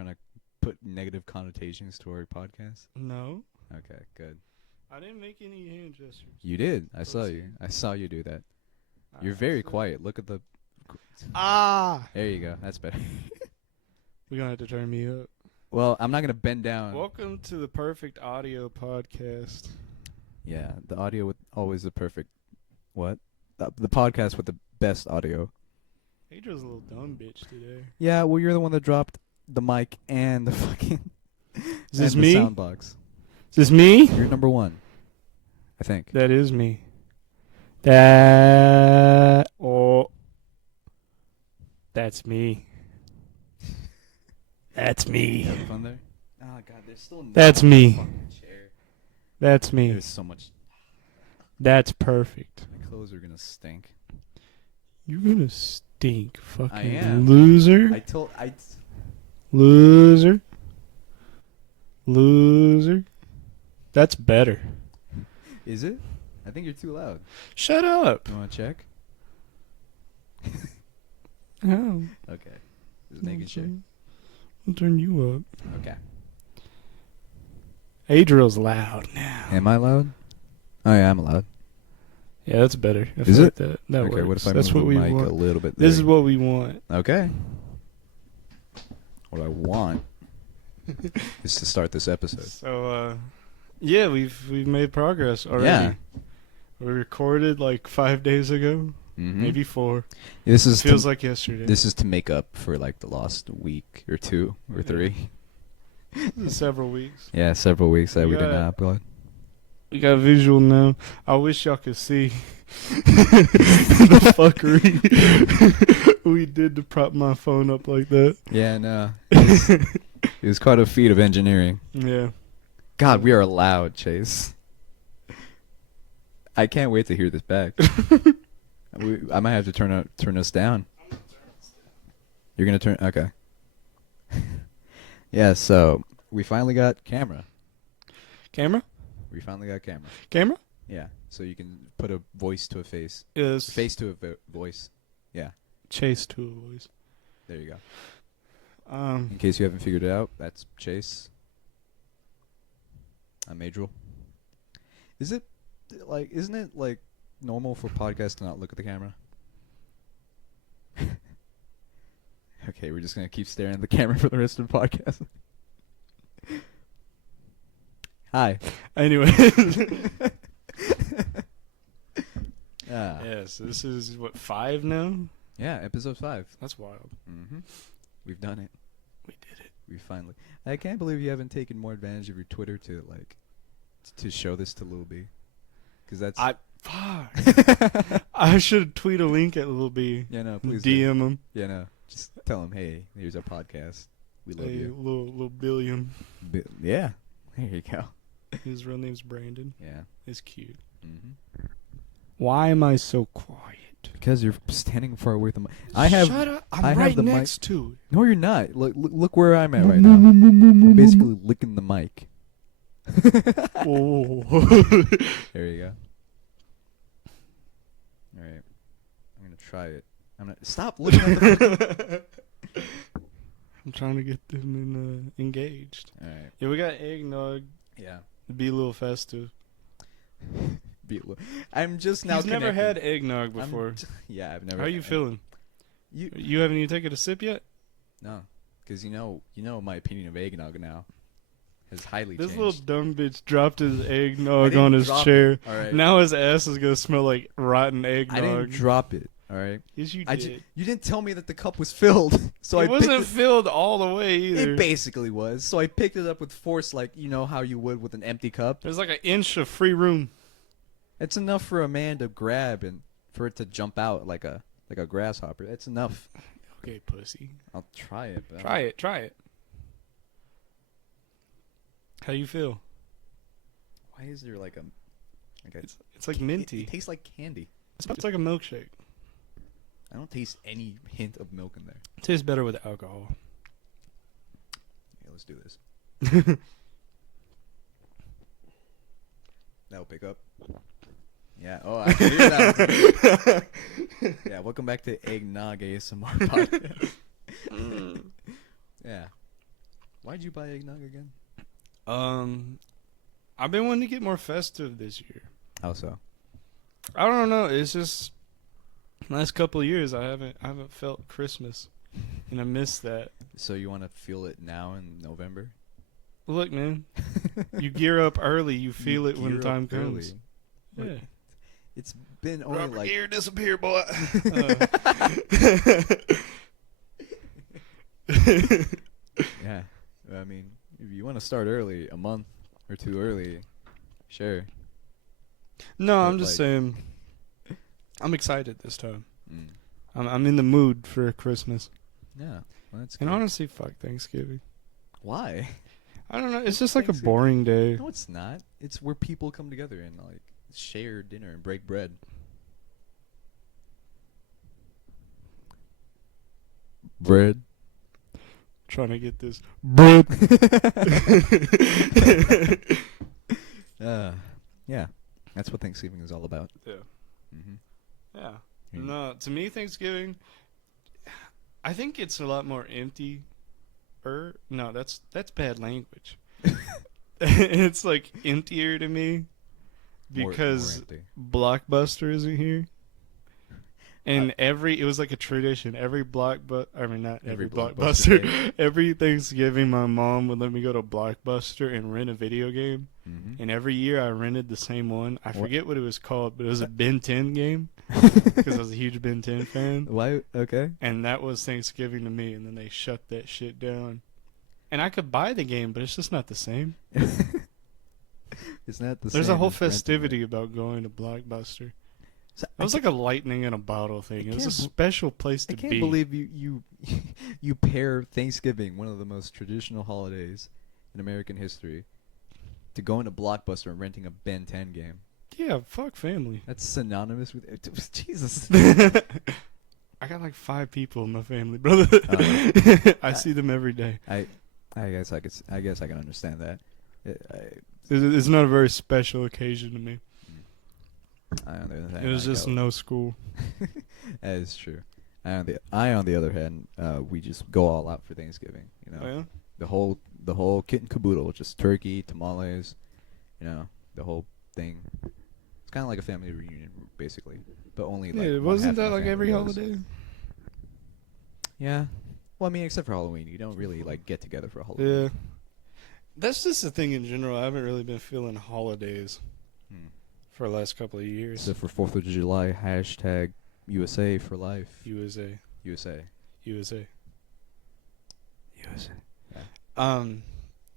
trying to put negative connotations to our podcast? No. Okay, good. I didn't make any hand gestures. You did. I saw you. I saw you do that. You're very quiet. Look at the... There you go. That's better. We're going to have to turn me up. Well, I'm not going to bend down. Welcome to the Perfect Audio Podcast. Yeah, the audio with always the perfect... What? The podcast with the best audio. Adriel's a little dumb bitch today. Yeah, well, you're the one that dropped the mic and the fucking... Is this and me? the sound box. Is this me? You're number one, I think. That is me. That's me. That's me. You having fun there? Oh, God, there's still no That's me. fucking chair. That's me. There's so much... That's perfect. My clothes are going to stink. You're gonna stink, fucking I am. loser. Loser. Loser. That's better. Is it? I think you're too loud. Shut up. You want to check? Oh. Okay. Just making sure. I'll turn you up. Okay. Adriel's loud now. Am I loud? Oh, yeah, I'm loud. Yeah, that's better. I Is feel it? like that Okay, works. what if I That's move what the we mic want. a little bit? This is there? what we want. Okay. What I want is to start this episode. So, yeah, we've made progress already. Yeah. We recorded like 5 days ago, Mm-hmm. maybe 4. This is Feels like yesterday. This is to make up for like the lost week or 2 or 3. Several weeks. Yeah, several weeks that we did not upload. We got visual now. I wish y'all could see the fuckery we did to prop my phone up like that. Yeah, no. It was quite a feat of engineering. Yeah. God, we are loud, Chase. I can't wait to hear this back. I might have to turn us down. You're gonna turn... Okay. Yeah, so we finally got camera. Camera? We finally got camera. Camera? Yeah, so you can put a voice to a face. Is Face to a voice. Yeah, Chase to a voice. there you go. In Um, case you haven't figured it out, that's Chase. I'm Adriel. Isn't it like normal for podcasts to not look at the camera? Okay, we're just gonna keep staring at the camera for the rest of the podcast. Hi. anyway. Yeah. Yes, this is what, 5 now? Yeah, episode 5. That's wild. Mm-hmm. We've done it. We did it. We finally. I can't believe you haven't taken more advantage of your Twitter to to show this to Lil B, because that's. Fuck. I should tweet a link at Lil B. Yeah, no, please. DM him. Yeah, no. Just tell him, hey, here's our podcast. We love Hey, you. Lil Billiam. Yeah. There you go. His real name's Brandon. Yeah. It's cute. Mm-hmm. Why am I so quiet? Because you're standing far away from the mic. Shut up. I'm right next to it. No, you're not. Look where I'm at right now. I'm basically licking the mic. Oh. There you go. All right. I'm going to try it. Stop looking at the... I'm trying to get them engaged. All right. Yeah, we got eggnog. Yeah. It'd be a little festive. I'm just now He's never had connecting. eggnog before. Yeah, I've never. How are you feeling? You You haven't even taken a sip yet? No, because you know my opinion of eggnog now has highly This changed. little dumb bitch dropped his eggnog didn't on his drop chair. it, all right. Now his ass is gonna smell like rotten eggnog. I didn't drop it. All right. Yes, you You did. didn't tell me that the cup was filled, so It I wasn't picked filled all the way either. It basically was. So I picked it up with force, like you know how you would with an empty cup. There's like an inch of free room. It's enough for a man to grab and for it to jump out like a grasshopper. That's enough. Okay, pussy. I'll try it. But Try it. Try it. How you feel? Why is there like a? It's like minty. It tastes like candy. It's like a milkshake. I don't taste any hint of milk in there. It tastes better with alcohol. Yeah, let's do this. That'll pick up. Yeah. Oh, I can hear that. Yeah. Welcome back to Eggnog ASMR podcast. Yeah. Why'd you buy eggnog again? I've been wanting to get more festive this year. How so? I don't know. It's just last couple of years I haven't felt Christmas, and I miss that. So you want to feel it now in November? Look, man, you gear up early, you feel it when gear the time up comes. early. Yeah. It's been only Rubber like gear disappear, boy. yeah. I mean, if you want to start early, a month or two early, sure. No, But I'm just like- saying. I'm excited this time. Mm. I'm in the mood for Christmas. Yeah, well, that's And good. honestly, fuck Thanksgiving. Why? I don't know. It's just like a Thanksgiving. boring day. No, it's not. It's where people come together and like share dinner and break bread. Bread. Trying to get this bread. Yeah, that's what Thanksgiving is all about. Yeah. Mm-hmm. Yeah. Mm. No, to me, Thanksgiving, I think it's a lot more empty. No, that's bad language. It's like emptier to me because more empty. Blockbuster isn't here. And it was like a tradition. Every not every Blockbuster Blockbuster. Every Thanksgiving, my mom would let me go to Blockbuster and rent a video game. Mm-hmm. And every year I rented the same one. I What? forget what it was called, but it was a Ben 10 game because I was a huge Ben 10 fan. Why? Okay. And that was Thanksgiving to me, and then they shut that shit down. And I could buy the game, but it's just not the same. It's not the There's same a whole as renting it. festivity about going to Blockbuster. So It was like a lightning in a bottle thing. It was a can't bel- special place I to can't be. believe you you pair Thanksgiving, one of the most traditional holidays in American history, to going to Blockbuster and renting a Ben 10 game. Yeah, fuck family. That's synonymous with Jesus. I got like 5 people in my family, brother. I see them every day. I guess I can understand that. It's not a very special occasion to me. On the other hand, It was just no school. That is true. On the other hand, we just go all out for Thanksgiving. You know, Oh, yeah? the whole kit and caboodle, just turkey, tamales, you know, the whole thing. It's kind of like a family reunion, basically, but only like Yeah, one wasn't half of that the like family every goes. holiday? Yeah. Well, I mean, except for Halloween, you don't really like get together for Halloween. Yeah. That's just the thing in general. I haven't really been feeling holidays Hmm. for the last couple of years. Except for 4th of July, hashtag USA for life. USA. USA. USA. USA.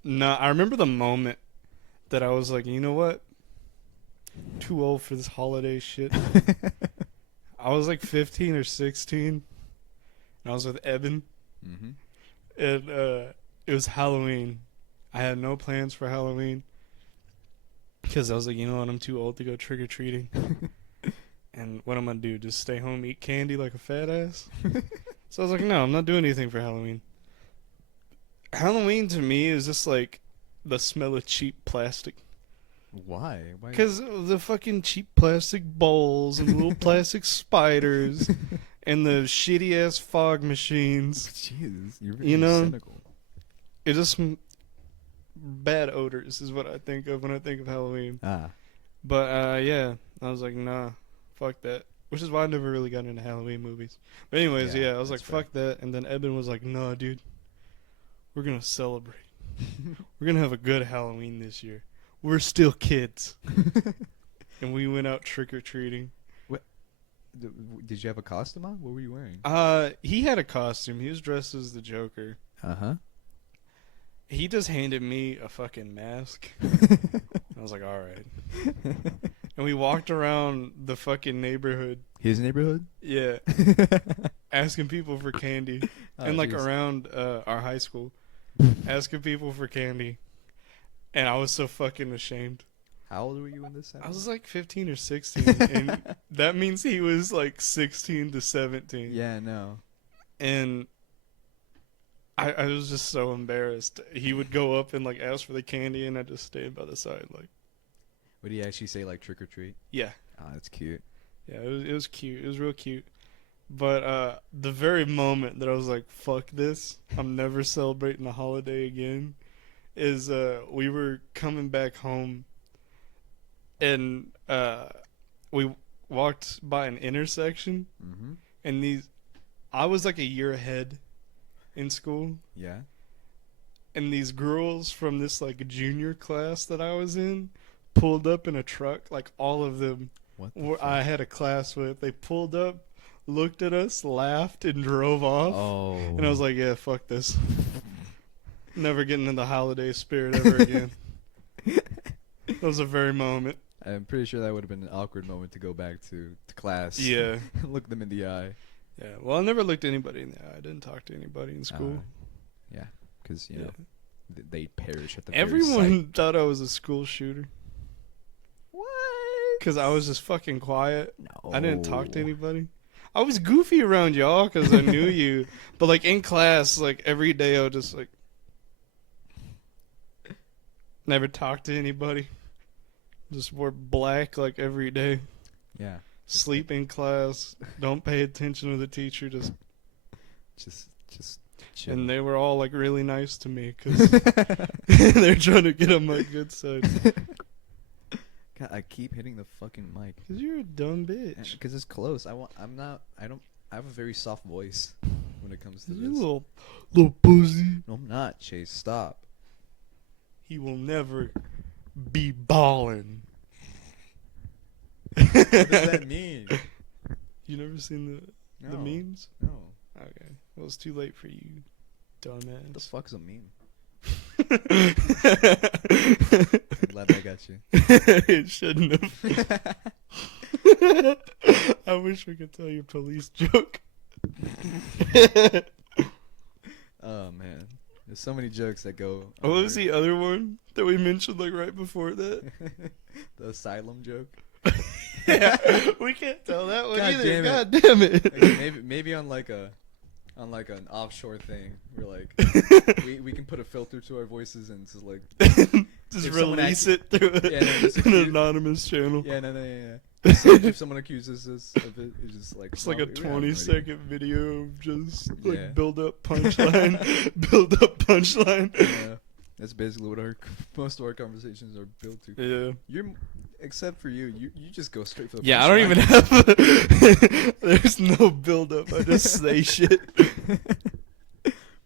No, I remember the moment that I was like, you know what? Too old for this holiday shit. I was like 15 or 16, and I was with Evan, Mm-hmm. and it was Halloween. I had no plans for Halloween because I was like, you know what? I'm too old to go trick or treating. And what am I gonna do? Just stay home, eat candy like a fat ass? So I was like, no, I'm not doing anything for Halloween. Halloween to me is just like the smell of cheap plastic. Why? Why? Because the fucking cheap plastic bowls and little plastic spiders and the shitty ass fog machines. Jesus, you're very You know, cynical. It just bad odors is what I think of when I think of Halloween. Ah. But yeah, I was like, nah, fuck that. Which is why I never really got into Halloween movies. But anyways, Yeah, yeah, I was like, that's fair. fuck that. And then Eben was like, nah, dude, we're gonna celebrate. We're gonna have a good Halloween this year. We're still kids. And we went out trick or treating. Did you have a costume on? What were you wearing? He had a costume. He was dressed as the Joker. Uh-huh. He just handed me a fucking mask. I was like, all right. And we walked around the fucking neighborhood. His neighborhood? Yeah. Asking people for candy. Oh, And like jeez. around our high school. Asking people for candy. And I was so fucking ashamed. How old were you in this? I was like 15 or 16. And that means he was like 16 to 17. Yeah, no. And I was just so embarrassed. He would go up and like ask for the candy, and I just stayed by the side, like, Would he actually say like trick or treat? yeah, Oh, that's cute. yeah. It was cute. It was real cute. But the very moment that I was like, "Fuck this! I'm never celebrating a holiday again," is we were coming back home and we walked by an intersection, Mm-hmm. and I was like a year ahead in school, Yeah. and these girls from this like junior class that I was in pulled up in a truck, like all of them What the fuck? I had a class with. They pulled up, looked at us, laughed, and drove off. Oh. And I was like, yeah, fuck this. Never getting in the holiday spirit ever again. That was a very moment. I'm pretty sure that would have been an awkward moment to go back to class. Yeah. Look them in the eye. Yeah. Well, I never looked anybody in the eye. I didn't talk to anybody in school. Yeah, because you Yeah. know they perish at the very Everyone sight. thought I was a school shooter What? because I was just fucking quiet. No. I didn't talk to anybody. I was goofy around y'all because I knew you. But like in class, like every day I would just like never talk to anybody. Just wore black like every day. Yeah. Sleep in class. Don't pay attention to the teacher. Just Just chill. and they were all like really nice to me because they're trying to get on my good side. God, I keep hitting the fucking mic. Because you're a dumb bitch. Because it's close. I have a very soft voice when it comes to You this. little pussy. No, I'm not, Chase. Stop. He will never be ballin'. What does that mean? You never seen the No. memes? No. Okay. Well, it's too late for you, What the dumbass. fuck's a meme? I'm glad I got you. It shouldn't have. I wish we could tell you a police joke. Oh man, there's so many jokes that go. What was the other one that we mentioned like right before that? The asylum joke? Yeah, we can't tell that one God either. damn it. God damn it. Okay, maybe on like an offshore thing, we're like we can put a filter to our voices and just like Just if someone release it through Yeah, no, just an anonymous channel. yeah yeah. If someone accuses us of it, it's just like It's like no, a we have no 20-second video of just like Yeah. build up punchline, build up punchline. idea. Yeah, that's basically what most of our conversations are built to. Yeah. Except for you just go straight for the Yeah, I don't even have. There's no build up. I just say shit.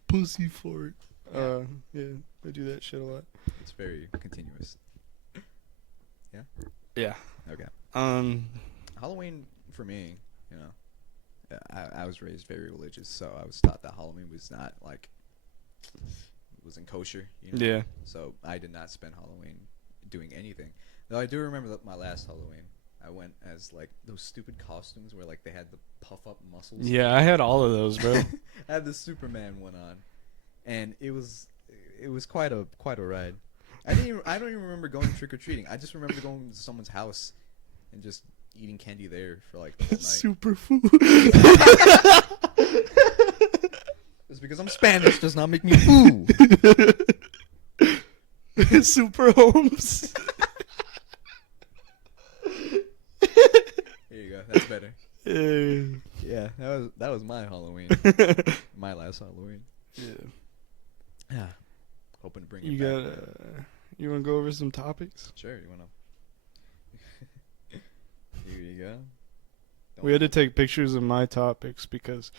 Pussy fart. Yeah, I do that shit a lot. It's very continuous. Yeah. Okay. Halloween for me, you know, I was raised very religious, so I was taught that Halloween was not like wasn't kosher. You know? Yeah. So I did not spend Halloween doing anything. Though I do remember that my last Halloween, I went as like those stupid costumes where like they had the puff up muscles. Yeah, I had all of those, bro. I had the Superman one on, and it was quite a ride. I don't even remember going trick or treating. I just remember going to someone's house and just eating candy there for like the whole night. Superfood. It's because I'm Spanish does not make me foo. Super Homes. Here you go. That's better. Yeah. Yeah, that was my Halloween. My last Halloween. Yeah. Hoping to bring it You back. got. You want to go over some topics? Sure, you wanna? Here you go. We had to take pictures of my topics because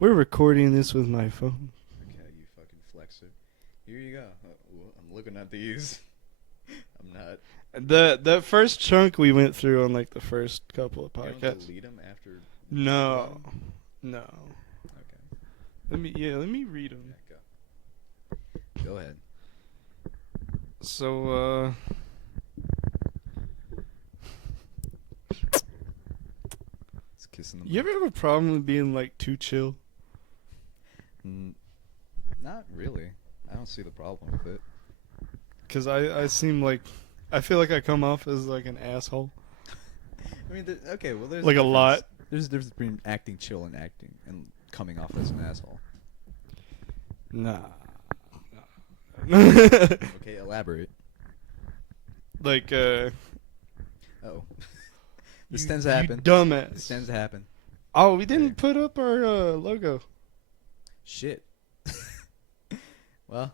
we're recording this with my phone. Okay, you fucking flexer. Here you go. I'm looking at these. I'm not. That first chunk we went through on like the first couple of You don't podcasts. delete them after. No. No. Okay. Let me read them. Yeah, go ahead. So It's kissing the you ever have a problem with being like too chill? Not really. I don't see the problem with it. Cuz I seem like I feel like I come off as like an asshole. I mean, okay, well, there's Like a difference. lot. There's a difference between acting chill and acting and coming off as an asshole. Nah. Okay, elaborate. Like Oh, this tends to happen. You dumbass. This tends to happen. Oh, we didn't put up our logo. Shit. Well.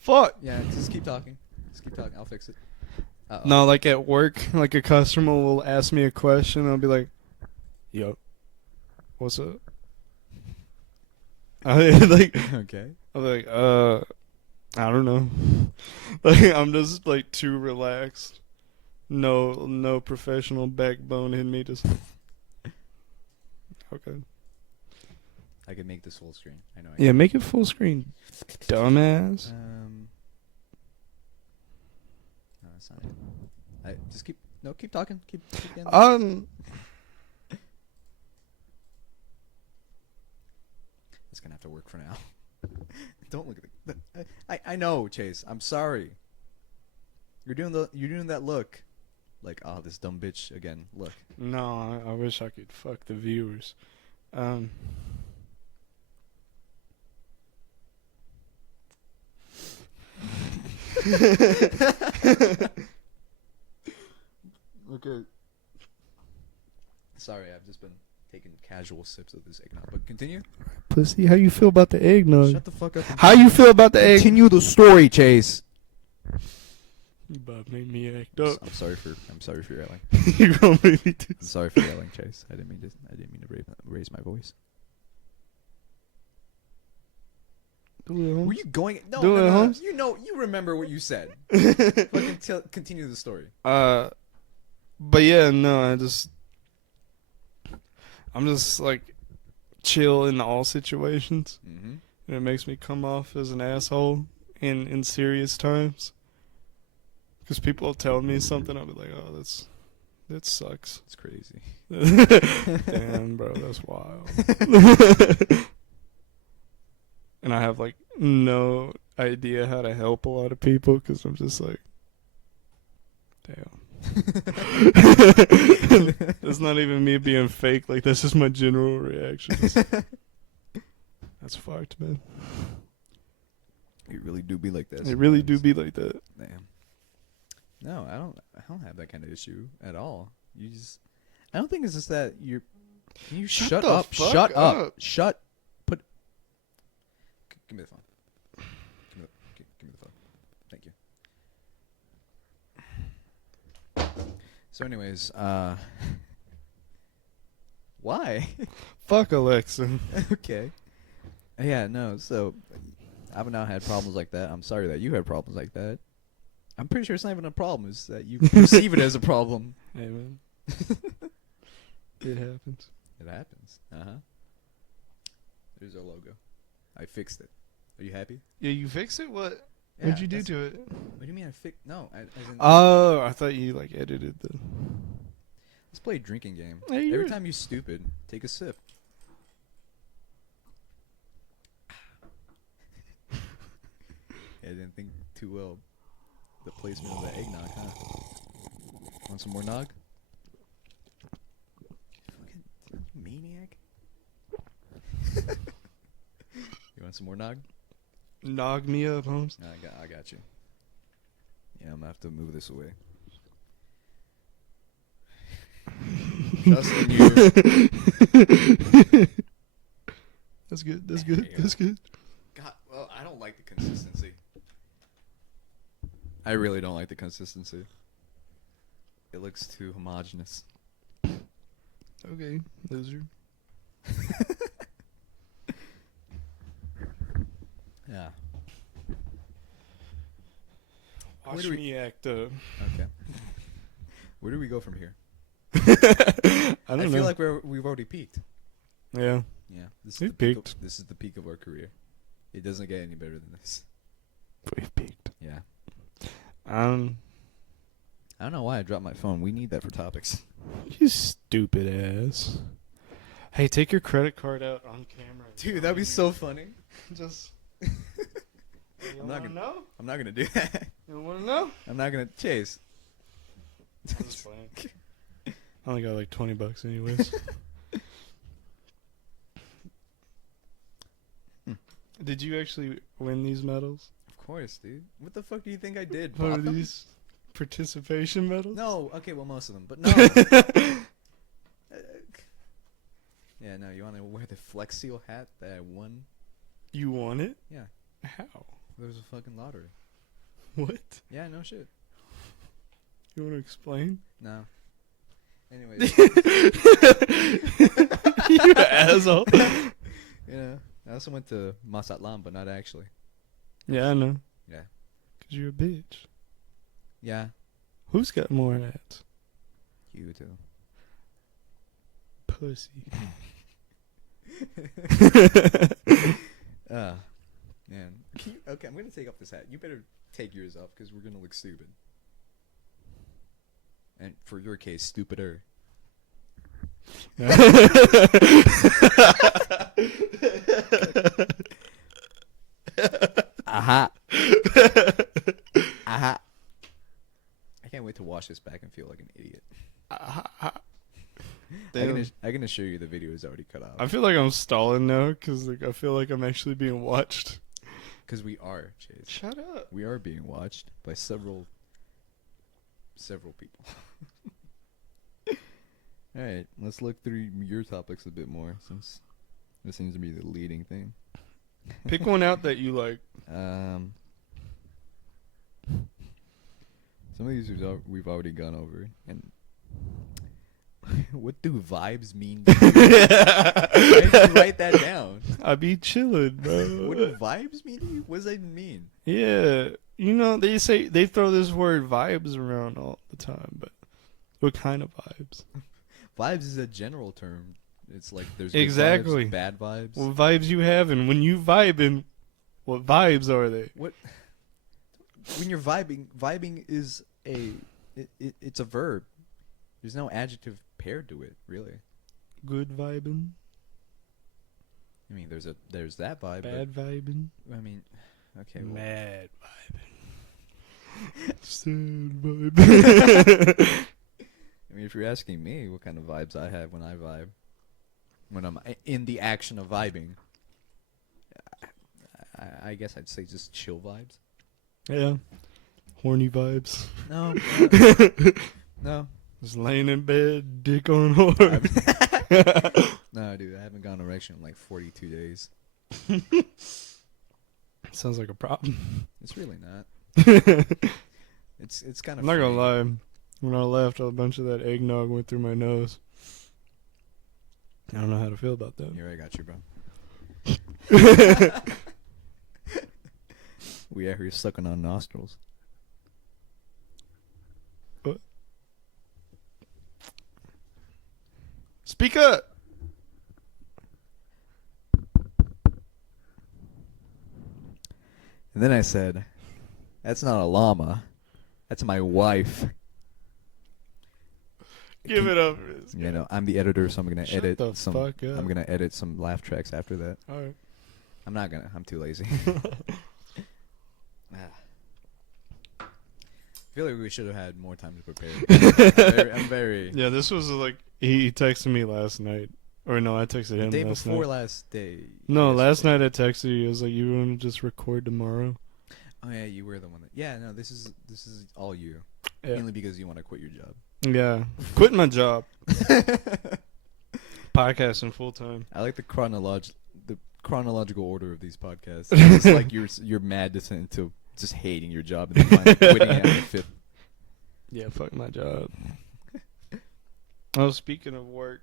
Fuck. Yeah, just keep talking. Just keep talking. I'll fix it. Uh-oh. No, like at work, like a customer will ask me a question, and I'll be like, "Yo, what's up?" Like, Okay. I'm like, I don't know. Like, I'm just like too relaxed. No professional backbone in me. Just okay. I can make this full screen. I know. Yeah, make it full screen, dumbass. No, that's not it. I just keep talking. Keep getting It's gonna have to work for now. Don't look at I know, Chase. I'm sorry. You're doing that look, like, oh, this dumb bitch again. Look. No, I wish I could fuck the viewers. Okay. Sorry, I've just been taking casual sips of this eggnog. But continue. Pussy, how you feel about the eggnog? Shut the fuck up. How you feel about the egg? Continue the story, Chase. You about to make me act up. I'm sorry for yelling. You gonna make me do? I'm sorry for yelling, Chase. I didn't mean to raise my voice. Do it, Holmes. Were you going? No, Do no, it, no, no. Holmes. You remember what you said. Fucking continue the story. But yeah, no, I'm just like chill in all situations, Mm-hmm. and it makes me come off as an asshole in serious times. Because people will tell me something, I'll be like, oh, that sucks. It's crazy. Damn, bro, that's wild. And I have like no idea how to help a lot of people because I'm just like, damn. That's not even me being fake. Like, that's just my general reaction. That's fucked, man. You really do be like this. It really do be like that. Damn. No, I don't have that kind of issue at all. I don't think it's just that you're. Can you shut the up? fuck Shut up. up. Shut. Put. Give me the phone. Give me the phone. Thank you. So, anyways, why? Fuck Alexa. Okay. Yeah, no. So, I've now had problems like that. I'm sorry that you had problems like that. I'm pretty sure it's not even a problem. It's that you perceive it as a problem. Hey, man. It happens. It happens. There's our logo. I fixed it. Are you happy? Yeah, you fixed it? What? Yeah, What'd you do to it? What do you mean I fixed? No. As in, Oh, I thought you like edited the. let's play a drinking game. Hey, Every time you stupid, take a sip. I didn't think too well. The placement of the eggnog, huh? Want some more nog? Fucking maniac. You want some more nog? Nog me up, Holmes. No, I got you. Yeah, I'm gonna have to move this away. Trust in you. That's good. That's good. That's good. God, well, I don't like the consistency. I really don't like the consistency. It looks too homogenous. Okay, loser. Yeah. Watch me act up. Okay. Where do we go from here? I don't I know. feel like we've already peaked. Yeah. Yeah. This We've the peak peaked. this is the peak of our career. It doesn't get any better than this. We've peaked. Yeah. I don't know why I dropped my phone. We need that for topics. You stupid ass. Hey, take your credit card out on camera. Dude, that'd be so funny. Just. I'm not gonna know. I'm not gonna do that. You don't want to know? I'm not gonna chase. I'm just playing. I only got like $20 anyways. Did you actually win these medals? Of course, dude. What the fuck do you think I did? What are Bought them? these participation medals? No. Okay, well, most of them, but no. no, you want to wear the Flex Seal hat that I won? You won it? Yeah. How? There was a fucking lottery. What? Yeah, no shit. You want to explain? No. Anyways. You asshole. Yeah. I also went to Mazatlan, but not actually. Yeah, I know. Yeah. Because you're a bitch. Yeah. Who's got more hats? You too. Pussy. Man. Okay, I'm going to take off this hat. You better take yours off because we're going to look stupid. And for your case, stupider. Aha. Aha. I can't wait to watch this back and feel like an idiot. I can assure you the video is already cut off. I feel like I'm stalling now because like, I feel like I'm actually being watched. Because we are, Chase. Shut up. We are being watched by several people. Alright, let's look through your topics a bit more since this seems to be the leading thing. Pick one out that you like. Some of these we've already gone over. And what do vibes mean to you? Why did you write that down? I be chilling, bro. What do vibes mean to you? What does that even mean? Yeah. You know, they throw this word vibes around all the time, but what kind of vibes? Vibes is a general term. It's like there's good exactly vibes, bad vibes. What vibes you having? When you vibing, what vibes are they? What? When you're vibing is it's a verb. There's no adjective paired to it, really. Good vibing. I mean, there's that vibe. Bad vibing. I mean, okay. Well. Mad vibing. Sad vibing. I mean, if you're asking me what kind of vibes I have when I vibe, when I'm in the action of vibing, I guess I'd say just chill vibes. Yeah. Horny vibes. No. No. Just laying in bed, dick on hard. No, dude, I haven't gone erection in like 42 days. Sounds like a problem. It's really not. It's kind of. I'm not gonna lie. When I left, a bunch of that eggnog went through my nose. I don't know how to feel about that. Here, I got you, bro. We out here sucking on nostrils. What? Speak up! And then I said, that's not a llama. That's my wife. Give it up. You know, I'm the editor, so I'm gonna Shut edit the some. fuck up. I'm gonna edit some laugh tracks after that. All right. I'm not gonna. I'm too lazy. I feel like we should have had more time to prepare. I'm very. Yeah, this was like he texted me last night, or no, I texted him The day last before night. last day. No, last yesterday. night I texted you. I was like, "You want to just record tomorrow?" Oh yeah, you were the one that. Yeah, no, this is all you. Yeah. Mainly because you want to quit your job. Yeah, quitting my job, podcasting full time. I like the chronological order of these podcasts. It's like you're mad descent into just hating your job and then finally quitting it on the fifth. Yeah, fuck my job. Oh, speaking of work,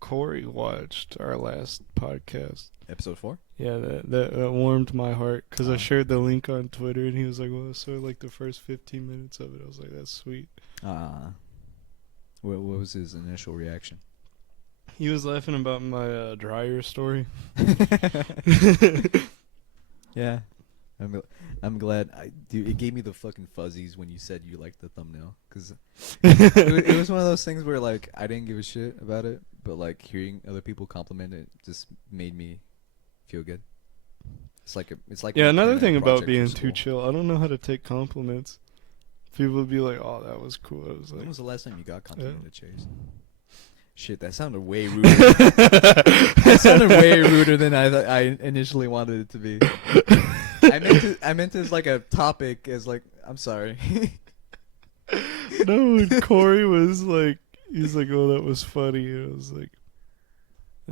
Corey watched our last podcast. Episode 4? Yeah, that warmed my heart because I shared the link on Twitter and he was like, "Well, I saw like the first 15 minutes of it." I was like, "That's sweet." What was his initial reaction? He was laughing about my dryer story. Yeah, I'm glad. Dude, it gave me the fucking fuzzies when you said you liked the thumbnail, because it was one of those things where like I didn't give a shit about it, but like hearing other people compliment it just made me feel good. It's like Yeah, another thing about project being for too school. chill, I don't know how to take compliments. People would be like, "Oh, that was cool." I was When like, was the last time you got complimented, Chase? Shit, that sounded way ruder. That sounded way ruder than I initially wanted it to be. I meant as like a topic, as like, I'm sorry. no, and Corey was like, he's like, "Oh, that was funny." And I was like,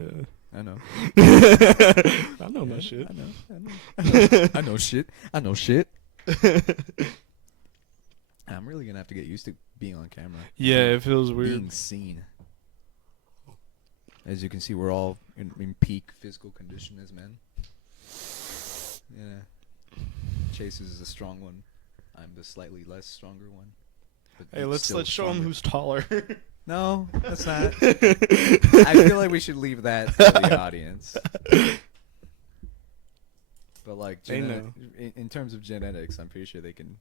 Yeah. I know. I know my shit. I know shit. I know shit. I'm really gonna have to get used to being on camera. Yeah, it feels weird. Being seen. As you can see, we're all in peak physical condition as men. Yeah. Chase is the strong one. I'm the slightly less stronger one. But Hey, let's show him stronger. who's taller. No, that's not. I feel like we should leave that to the audience. But like, They know. in terms of genetics, I'm pretty sure they can.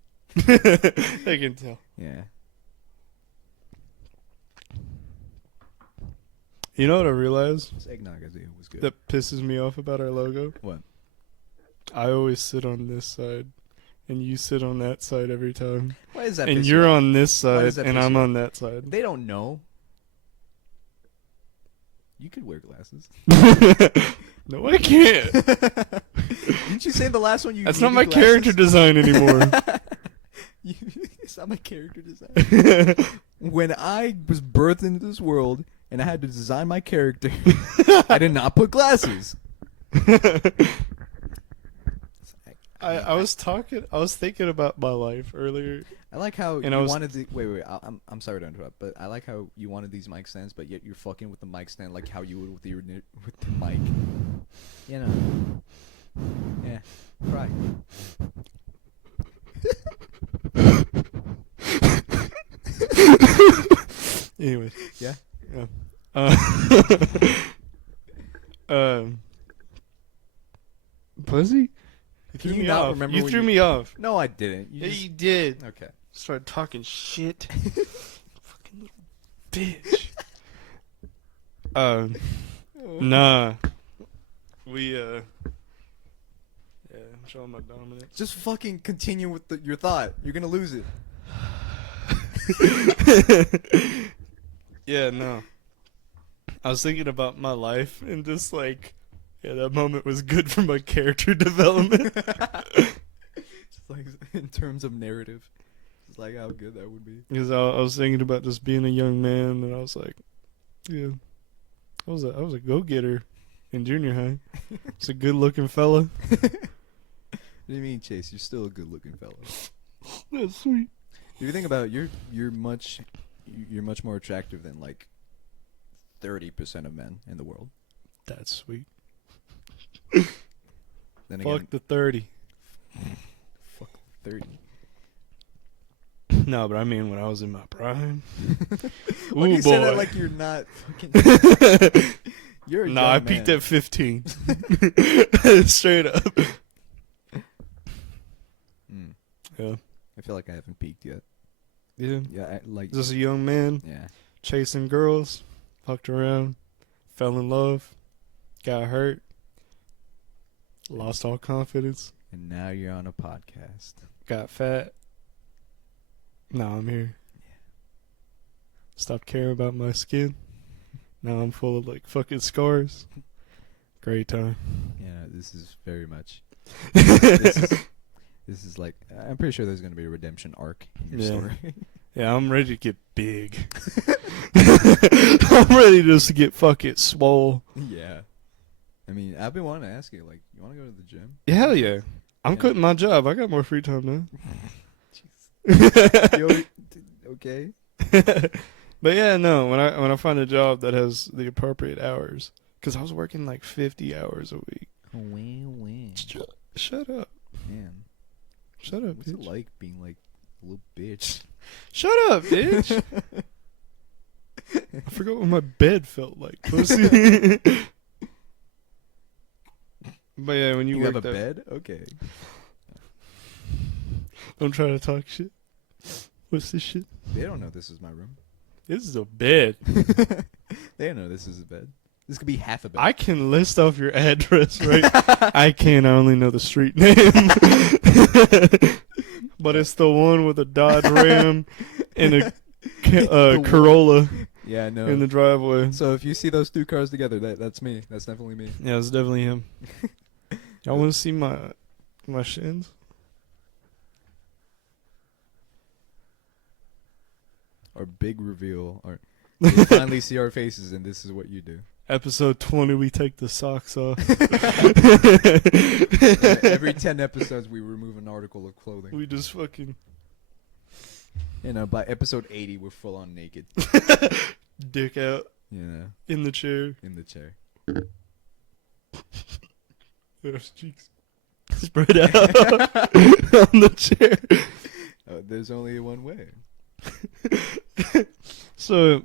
I can tell. Yeah. You know what I realized? This eggnog was good. That pisses me off about our logo? What? I always sit on this side, and you sit on that side every time. Why is that? And piss you're you off? on this Why side, does that and piss I'm you on that side. They don't know. You could wear glasses. No, I can't. Didn't you say the last one you? That's not needed my glasses? character design anymore. It's not my character design. When I was birthed into this world and I had to design my character, I did not put glasses. I was thinking about my life earlier. I like how And you wanted the wait. I'm sorry to interrupt, but I like how you wanted these mic stands, but yet you're fucking with the mic stand like how you would with the mic. You know. Yeah. Right. Anyway. Yeah. Pussy? You Can threw you me not off. remember You when threw you- me off. No, I didn't. Yeah, you did. Okay. Started talking shit. Fucking little bitch. Nah. Yeah, I'm showing my dominance. Just fucking continue with your thought. You're gonna lose it. Yeah, no. I was thinking about my life and just like, yeah, that moment was good for my character development. Just like in terms of narrative, just like how good that would be. Because I was thinking about just being a young man, and I was like, yeah, I was a go-getter in junior high. It's a good-looking fella. What do you mean, Chase? You're still a good-looking fellow. That's sweet. If you think about it, you're much more attractive than like 30% of men in the world. That's sweet. Then Fuck again, the 30. fuck 30. No, but I mean when I was in my prime. Why do Ooh, you say that boy. like you're not fucking? You're a Nah, young I peaked man. at 15. Straight up. Mm. Yeah. I feel like I haven't peaked yet. Yeah. Yeah, like Just a young man yeah. chasing girls, fucked around, fell in love, got hurt, lost all confidence, And now you're on a podcast. got fat. Now I'm here. Stopped caring about my skin. Now I'm full of like fucking scars. Great time. Yeah, this is very much. This is like I'm pretty sure there's gonna be a redemption arc in your Yeah. story. Yeah, I'm ready to get big. I'm ready just to get fucking swole. Yeah. I mean, I've been wanting to ask you, like, you want to go to the gym? Yeah, hell yeah. I'm Yeah. quitting my job. I got more free time Okay. now. But yeah, no. When I find a job that has the appropriate hours, because I was working like 50 hours a week. Win. Shut up. Man, Shut up, what's it bitch. like being like a little bitch? Shut up, bitch. I forgot what my bed felt like, pussy. But yeah, when You have a work that- bed? Okay. Don't try to talk shit. What's this shit? They don't know this is my room. This is a bed. They don't know this is a bed. This could be half a bed. I can list off your address, right? I can't. I only know the street name. But it's the one with a Dodge Ram and a The Corolla Yeah, no. in the driveway. So if you see those two cars together, that's me. That's definitely me. Yeah, it's definitely him. Y'all want to see my shins? Our big reveal. Or they finally see our faces, and this is what you do. Episode 20, we take the socks off. Every 10 episodes, we remove an article of clothing. We just fucking By episode 80, we're full on naked. dick out in the chair. In the chair. There's cheeks spread out on the chair. There's only one way. So,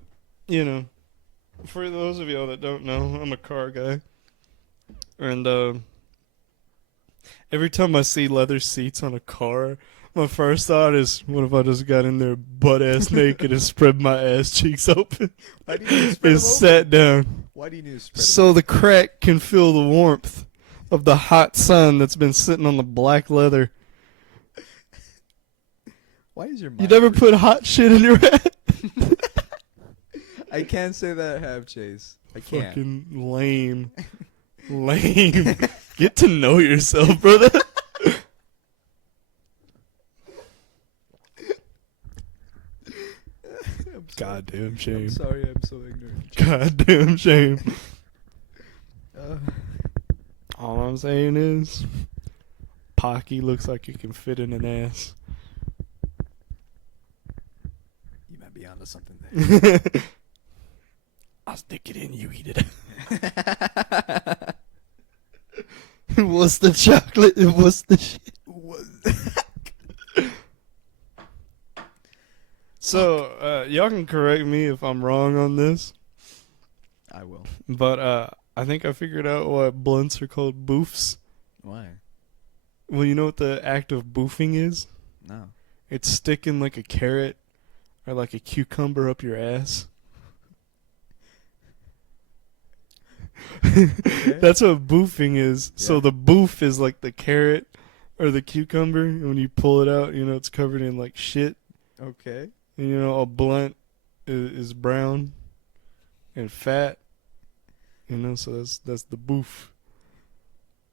for those of y'all that don't know, I'm a car guy. And every time I see leather seats on a car, my first thought is, what if I just got in there butt-ass naked and spread my ass cheeks open Why do you need to spread and them sat down? Why do you need to spread So the crack can feel the warmth of the hot sun that's been sitting on the black leather. Why is your mind... You never put hot shit in your ass? I can't say that I have, Chase. I can't. Fucking lame. Lame. Get to know yourself, brother. Goddamn shame. I'm sorry I'm so ignorant. Goddamn shame. All I'm saying is, Pocky looks like it can fit in an ass. You might be onto something there. I'll stick it in, you eat it. What's the chocolate and what's the shit? So, y'all can correct me if I'm wrong on this. I will. But I think I figured out why blunts are called boofs. Why? Well, you know what the act of boofing is? No. It's sticking like a carrot or like a cucumber up your ass. Okay. That's what boofing is. Yeah. So the boof is like the carrot or the cucumber. And when you pull it out, it's covered in like shit. Okay. And a blunt is brown and fat. So that's the boof.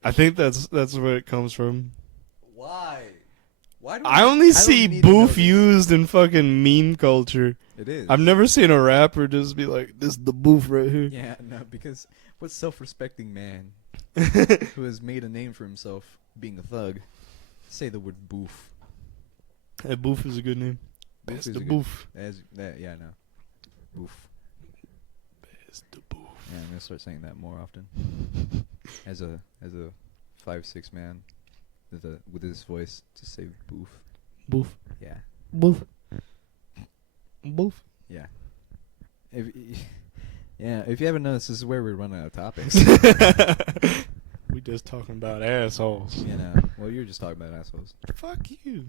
I think that's where it comes from. Why? Why do I only don't see need to know boof this. used in fucking meme culture. It is. I've never seen a rapper just be like, "This is the boof right here." Yeah, no, because what self-respecting man who has made a name for himself being a thug say the word boof? Hey, boof is a good name. Boof Best is the a good- boof. Yeah, no. Boof. Best the boof. Yeah, I'm gonna start saying that more often. As a 5'6" man with his voice to say boof. Boof. Yeah. Boof. Boof. Yeah. If you haven't noticed, this is where we're running out of topics. We just talking about assholes. Well, you're just talking about assholes. Fuck you.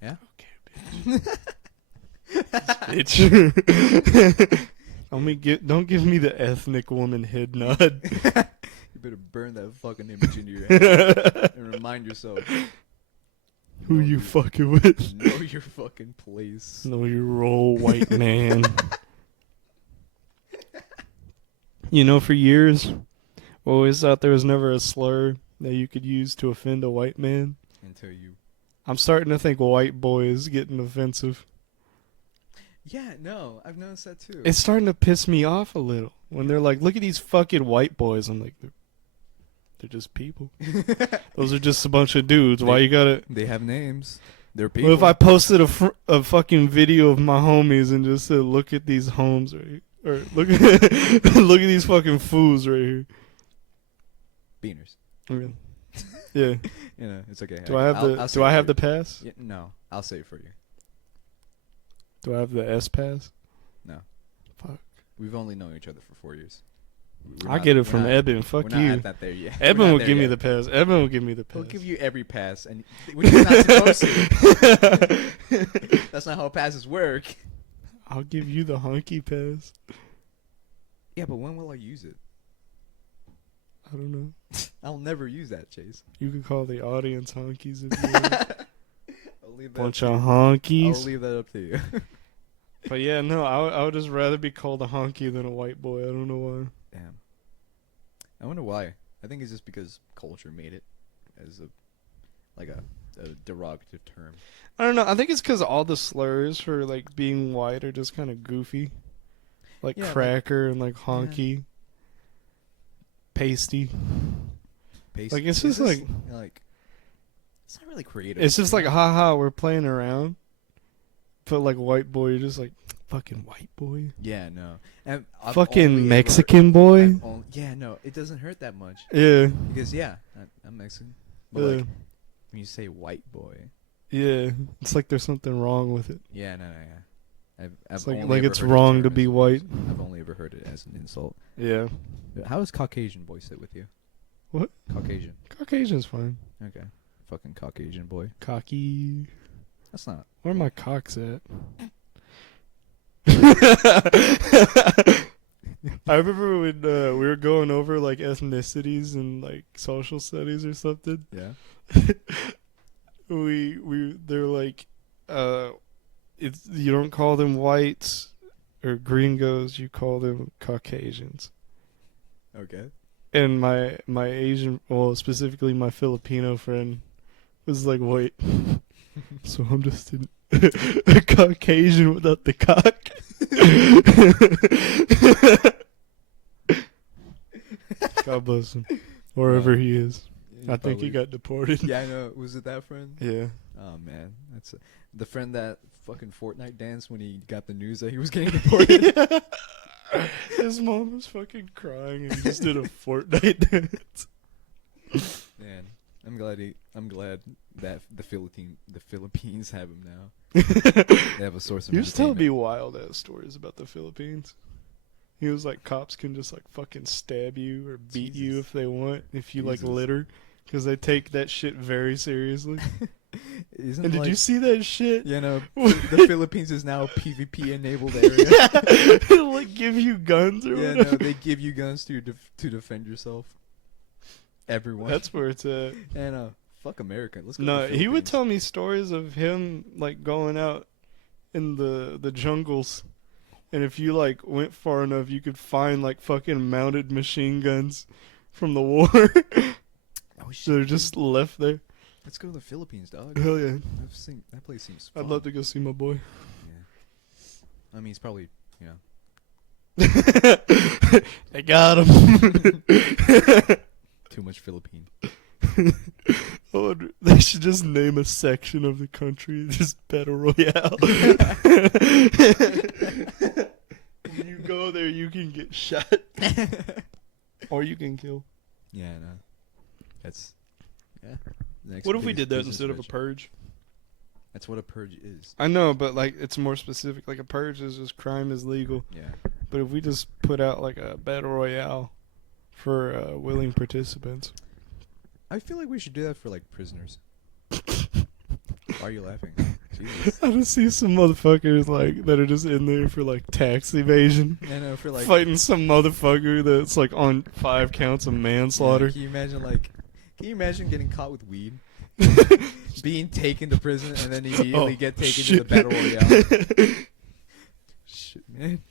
Yeah? Okay, bitch. Bitch. Don't give me the ethnic woman head nod. You better burn that fucking image into your head and remind yourself. Who Know you your- fucking with? Know your fucking place. Know your role, white man. For years, I always thought there was never a slur that you could use to offend a white man. Until you... I'm starting to think white boy is getting offensive. Yeah, no, I've noticed that too. It's starting to piss me off a little when they're like, "Look at these fucking white boys." I'm like, they're just people. Those are just a bunch of dudes. Why you gotta? They have names. They're people. What if I posted a fucking video of my homies and just said, "Look at these homes right here," or look at look at these fucking fools right here. Beaners. Okay. Yeah. It's okay. Do I have the pass? Yeah, no, I'll say it for you. Do I have the S pass? No. Fuck. We've only known each other for 4 years. I get it from Eben. Fuck we're not you. at that there yet. Eben will give me the pass. Eben will give me the pass. He'll give you every pass, and which is not supposed to. That's not how passes work. I'll give you the honky pass. Yeah, but when will I use it? I don't know. I'll never use that, Chase. You could call the audience honkies if you want. I'll leave that Bunch up to of you. honkies. I'll leave that up to you. But yeah, no, I would just rather be called a honky than a white boy. I don't know why. Damn. I wonder why. I think it's just because culture made it as a a derogative term. I don't know. I think it's because all the slurs for like being white are just kind of goofy, like Yeah, like- cracker and like honky, pasty. Like, it's just this, like- it's not really creative. It's just you like, know? haha, we're playing around. But like white boy, you're just like fucking white boy, Yeah, no. And I've fucking only Mexican boy. yeah, no, it doesn't hurt that much Yeah, because I'm Mexican. But yeah, like when you say white boy, yeah. It's like there's something wrong with it. yeah, no, yeah. I've It's only like ever it's heard the wrong term to as be an white. I've only ever heard it as an insult. Yeah. How does Caucasian boy sit with you? What? Caucasian. Caucasian's fine. Okay. Fucking Caucasian boy. Cocky. That's not. Where my cocks at? I remember when we were going over like ethnicities and like social studies or something. Yeah. They're like, it's you don't call them whites or gringos, you call them Caucasians. Okay. And my Asian, well, specifically my Filipino friend was like, wait, so I'm just a Caucasian without the cock. God bless him, wherever he is. I think he got deported. Yeah, I know. Was it that friend? Yeah. Oh man, that's the friend that fucking Fortnite danced when he got the news that he was getting deported. His mom was fucking crying and he just did a Fortnite dance. Man, I'm glad that the Philippines have him now. They have a source of He was telling entertainment. me wild ass stories about the Philippines. He was like, cops can just like fucking stab you or beat you Jesus. if they want, if you like Jesus. litter, because they take that shit very seriously. Isn't And did like, you see that shit? you know, the Philippines is now a PvP enabled area. Like give you guns or Yeah, whatever. no, they give you guns to defend yourself. Everyone. That's where it's at. And fuck America. Let's go. No, to the he would Philippines. tell me stories of him like going out in the jungles, and if you like went far enough, you could find like fucking mounted machine guns from the war. Oh shit. They're just left there. Let's go to the Philippines, dog. Hell yeah! That place seems fun. I'd love to go see my boy. Yeah. I mean, he's probably, you know, I got him. too much Philippine. They should just name a section of the country just Battle Royale. When you go there, you can get shot. Or you can kill. Yeah, no. That's the next What if we biggest did that business instead of a venture. purge? That's what a purge is. I know, but like it's more specific. Like a purge is just crime is legal. Yeah. But if we just put out like a battle royale for willing participants. I feel like we should do that for like prisoners. Why are you laughing? Jesus. I just see some motherfuckers like that are just in there for like tax evasion. I know, for like Fighting some motherfucker that's like on 5 counts of yeah, manslaughter. Can you imagine getting caught with weed? Being taken to prison and then immediately get taken to the battle royale. Shit, man.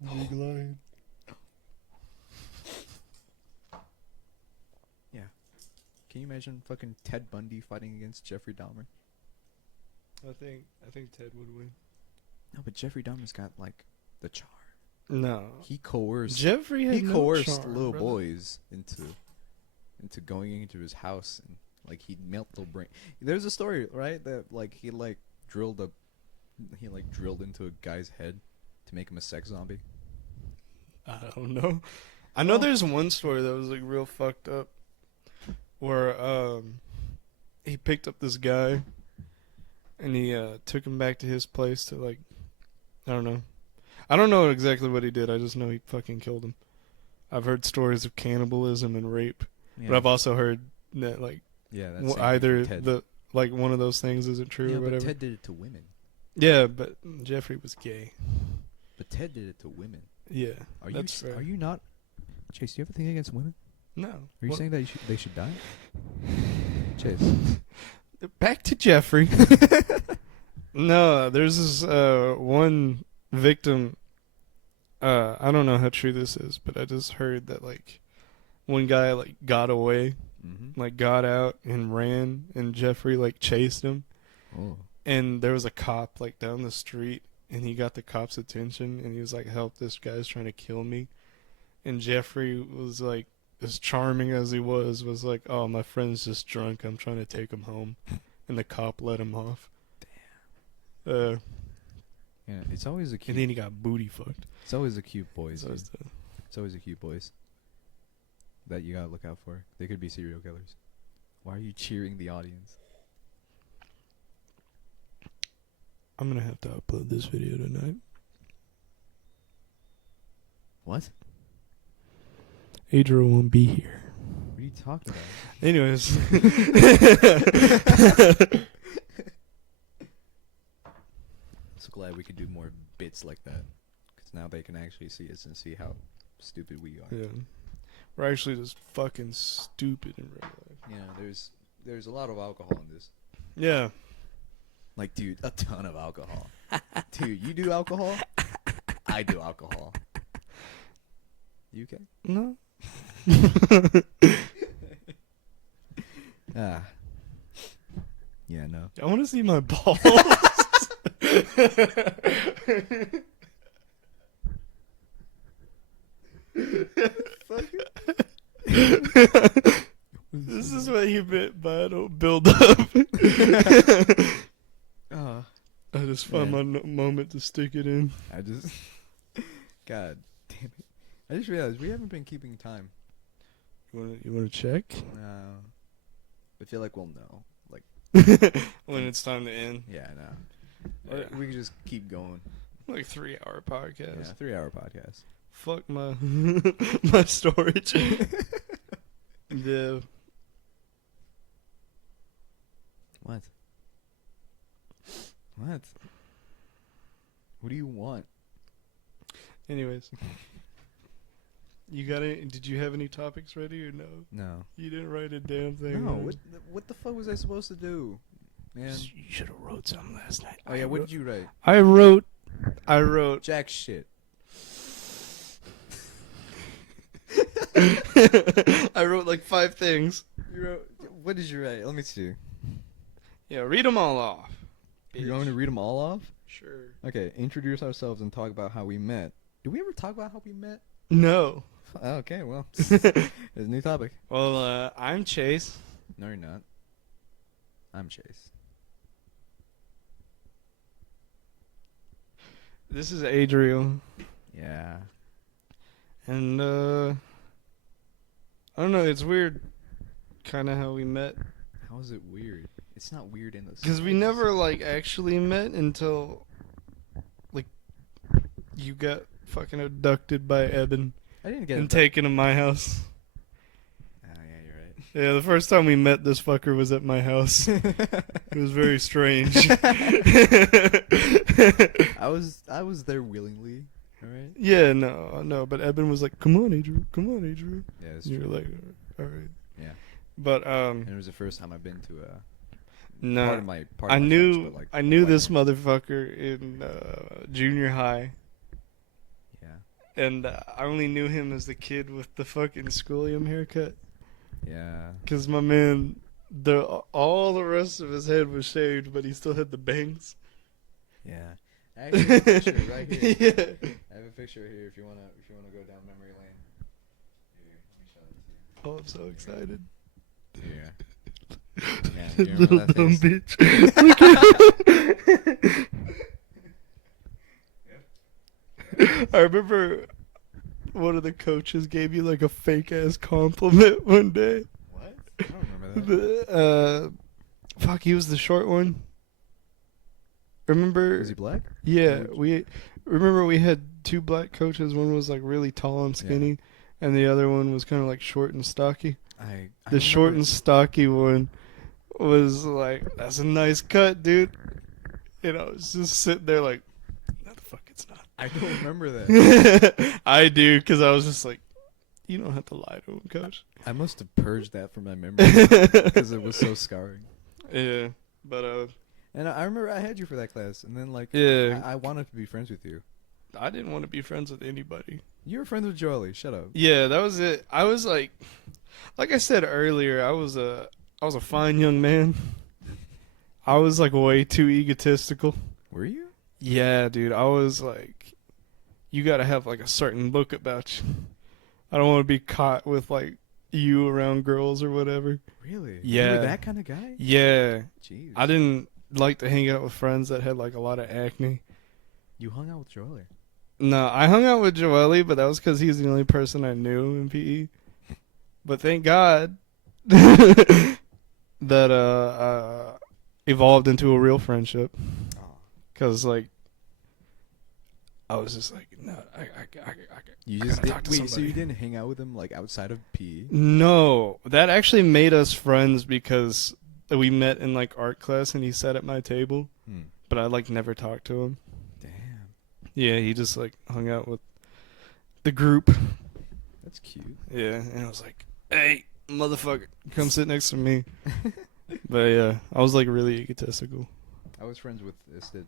Big lion. Can you imagine fucking Ted Bundy fighting against Jeffrey Dahmer? I think Ted would win. No, but Jeffrey Dahmer's got like the charm. No. He coerced. Jeffrey had He no coerced charm, little brother. boys into going into his house and like he'd melt their brain. There's a story, right, that like he drilled into a guy's head to make him a sex zombie. I don't know. I know there's one story that was like real fucked up, where he picked up this guy, and he took him back to his place to like, I don't know exactly what he did. I just know he fucking killed him. I've heard stories of cannibalism and rape, Yeah. but I've also heard that like yeah, that's either Ted. the like one of those things isn't true yeah, or whatever. but Ted did it to women. Yeah, but Jeffrey was gay. But Ted did it to women. Yeah, Are that's fair. you not? Chase, do you have a thing against women? No. Are you What- saying that they should die? Chase. Back to Jeffrey. No, there's this one victim. I don't know how true this is, but I just heard that like one guy like got away, Mm-hmm. like got out and ran, and Jeffrey like chased him, Oh. and there was a cop like down the street, and he got the cop's attention, and he was like, "Help, this guy's trying to kill me," and Jeffrey was like, as charming as he was like, "Oh, my friend's just drunk. I'm trying to take him home," and the cop let him off. Damn. Yeah, it's always a cute. And then he got booty fucked. It's always a cute boys. So dude. it's the- It's always a cute boys that you gotta look out for. They could be serial killers. Why are you cheering the audience? I'm gonna have to upload this video tonight. What? Adriel won't be here. What are you talking about? Anyways. So glad we could do more bits like that. Because now they can actually see us and see how stupid we are. Yeah. We're actually just fucking stupid in real life. Yeah, there's a lot of alcohol in this. Yeah. Like, dude, a ton of alcohol. Dude, you do alcohol? I do alcohol. You okay? No. Ah. Yeah, no. I want to see my balls. This is what you meant by I don't build up. I just found my moment to stick it in. God damn it. I just realized we haven't been keeping time. You want to check? No. I feel like we'll know. Like, When it's time to end. yeah, no. Yeah. We can just keep going. Like 3-hour Yeah, podcast. 3-hour podcast. Fuck my my storage. Yeah. What? What? What do you want? Anyways. You got any? Did you have any topics ready or no? No. You didn't write a damn thing. No, what the fuck was I supposed to do? Man. You should have wrote something last night. Oh yeah, what did you write? I wrote. Jack shit. I wrote like 5 things. You wrote, what did you write? Let me see. Yeah, read them all off. You're going to read them all off? Sure. Okay, introduce ourselves and talk about how we met. Did we ever talk about how we met? No. Okay, well, there's a new topic. Well, I'm Chase. No, you're not. I'm Chase. This is Adriel. Yeah. And, I don't know, it's weird kind of how we met. How is it weird? It's not weird in the Because we never, like, actually met until, like, you got fucking abducted by Eben I didn't get and it. taken to my house. Oh, yeah, you're right. Yeah, the first time we met this fucker was at my house. It was very strange. I was there willingly. All right. Yeah, no, but Eben was like, "Come on, Adriel, come on, Adriel." Yeah, it's And you true. were like, "All right." Yeah. But And it was the first time I've been to a no, part of my. Part I of my knew French, but, like, I knew white this man. motherfucker in junior high, Yeah. and I only knew him as the kid with the fucking schoolyum haircut. Yeah. Cause my man, all the rest of his head was shaved, but he still had the bangs. Yeah. I actually have a picture right here. Yeah. I have a picture here if you wanna go down memory lane. Here, let me show it to you. Oh, I'm so excited. Yeah. Yeah, you remember Little that dumb face? bitch. I remember one of the coaches gave you like a fake ass compliment one day. What? I don't remember that. Fuck, he was the short one. Remember? Was he black? Yeah, we had 2 black coaches. One was like really tall and skinny, and the other one was kind of like short and stocky. I The short and stocky one was like, "That's a nice cut, dude." You know, it's just sitting there like, "No, the fuck, it's not." I don't remember that. I do, because I was just like, "You don't have to lie to him, coach." I must have purged that from my memory because it was so scarring. Yeah, but And I remember I had you for that class, and then like yeah, I wanted to be friends with you. I didn't want to be friends with anybody. You were friends with Jolie. Shut up. Yeah, that was it. I was like I said earlier, I was a fine young man. I was like way too egotistical. Were you? Yeah, dude. I was like, you gotta have like a certain look about you. I don't want to be caught with like you around girls or whatever. Really? Yeah. You were that kind of guy? Yeah. Jeez. I didn't like to hang out with friends that had like a lot of acne. You hung out with Jolie. No, I hung out with Joelle, but that was because he was the only person I knew in PE. But thank God that evolved into a real friendship. Because like I was just like, no, I You I just gotta talk to wait. So somebody. you didn't hang out with him like outside of PE? No, that actually made us friends because we met in like art class and he sat at my table, but I like never talked to him. Damn. Yeah, he just like hung out with the group. That's cute. Yeah, and I was like, hey, motherfucker, come sit next to me. But yeah, I was like really egotistical. I was friends with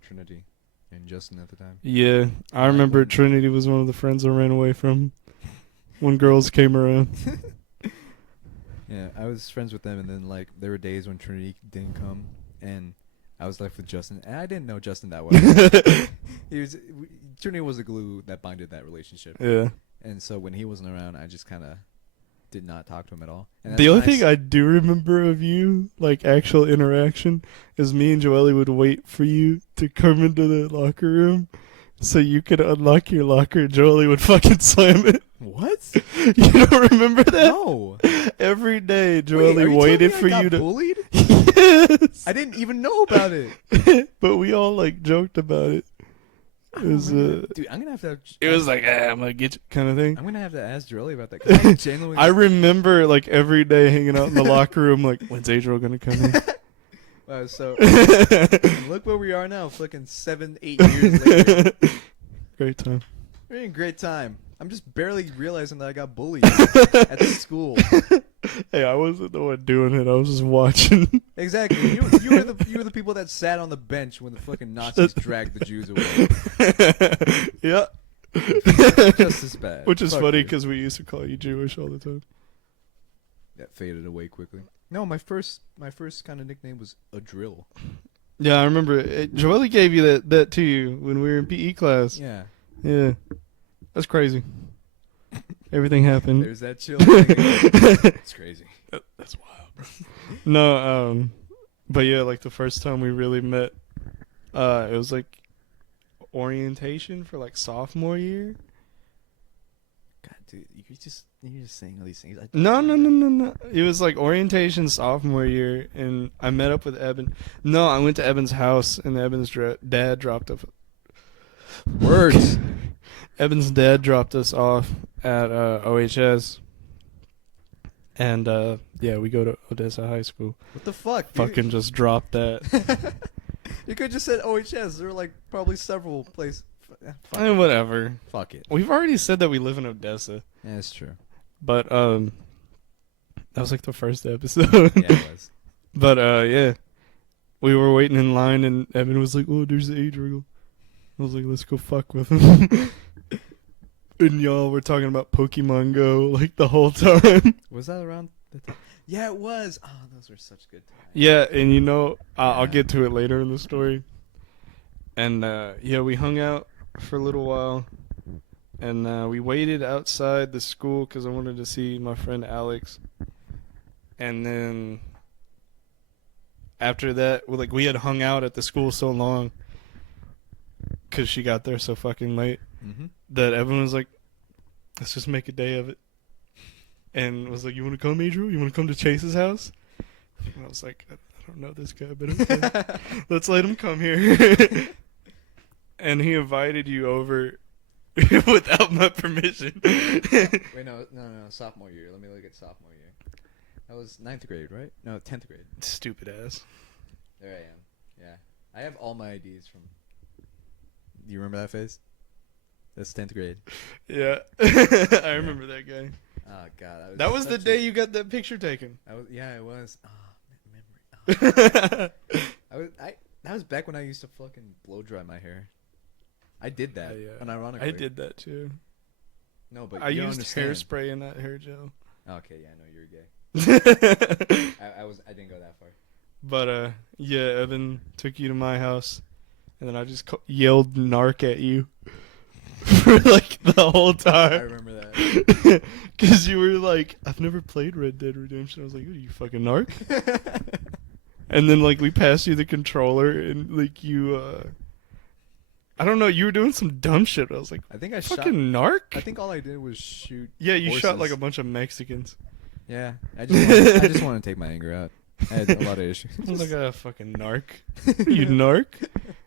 Trinity and Justin at the time. Yeah, I remember Trinity was one of the friends I ran away from when girls came around. Yeah, I was friends with them, and then like there were days when Trinity didn't come, and I was left with Justin, and I didn't know Justin that well. Trinity was the glue that binded that relationship. Yeah. And so when he wasn't around, I just kind of did not talk to him at all. And The only thing I do remember of you, like actual interaction, is me and Joelle would wait for you to come into the locker room so you could unlock your locker and Joelle would fucking slam it. What? You don't remember that? No. Every day Wait, are Joelle you waited telling me for I you got to bullied? Yes. I didn't even know about it. But we all like joked about it. It was Dude, I'm gonna have to. it was like, I'm gonna get you kind of thing. I'm gonna have to ask Jolie about that. 'Cause I genuinely. I remember like every day hanging out in the locker room like, when's Adriel gonna come in? Wow, so look where we are now, fucking 7, 8 years later. Great time. We're having a great time. I'm just barely realizing that I got bullied at school. Hey, I wasn't the one doing it. I was just watching. Exactly. You were the people that sat on the bench when the fucking Nazis dragged the Jews away. Yeah. Just as bad. Which is Fuck funny you. because we used to call you Jewish all the time. That faded away quickly. No, my first kind of nickname was Adriel. Yeah, I remember. Joelle gave you that to you when we were in PE class. Yeah. Yeah. That's crazy. Everything happened. There's that chill thing again. It's crazy. That's wild, bro. No, but yeah, like the first time we really met, it was like orientation for like sophomore year. God, dude, you're just saying all these things. No. It was like orientation sophomore year, and I met up with Eben. No, I went to Eben's house, and Eben's dad dropped off. Words. Eben's dad dropped us off at OHS, and yeah, we go to Odessa High School. What the fuck, dude? Fucking just dropped that. You could just said OHS. There were like probably several places. Fuck Eh, whatever. Fuck it. We've already said that we live in Odessa, Yeah, it's true. but that was like the first episode. Yeah, it was. But yeah, we were waiting in line, and Evan was like, "Oh, there's Adriel." I was like, "Let's go fuck with him." And y'all were talking about Pokemon Go like the whole time. Was that around the time? Yeah, it was. Oh, those were such good times. Yeah, and you know, I'll get to it later in the story. And yeah, we hung out for a little while, and we waited outside the school because I wanted to see my friend Alex. And then after that, we had hung out at the school so long because she got there so fucking late that everyone was like, let's just make a day of it. And was like, you want to come, Adriel? You want to come to Chase's house? And I was like, I don't know this guy, but okay. Let's let him come here. And he invited you over without my permission. Wait, no, sophomore year. Let me look at sophomore year. That was 9th grade, right? No, 10th grade. Stupid ass. There I am. Yeah. I have all my IDs from... Do you remember that phase? That's 10th grade. Yeah. I remember that guy. Oh, God. That was the day you got that picture taken. Yeah, it was. Oh, memory. Oh. That was back when I used to fucking blow dry my hair. I did that. Unironically. I did that too. No, but I you don't used understand. hairspray and not hair gel. Okay, yeah, I know you're gay. I didn't go that far. But yeah, Evan took you to my house, and then I just yelled "narc" at you for like the whole I time. remember that. Because you were like, "I've never played Red Dead Redemption." I was like, "What are you, fucking narc?" And then like we passed you the controller, and like you, I don't know, you were doing some dumb shit. I was like, I think I "Fucking shot. narc." I think all I did was shoot. Yeah, you shot horses. like a bunch of Mexicans. Yeah, I just want to take my anger out. I had a lot of issues. I was like, "A fucking narc, you narc."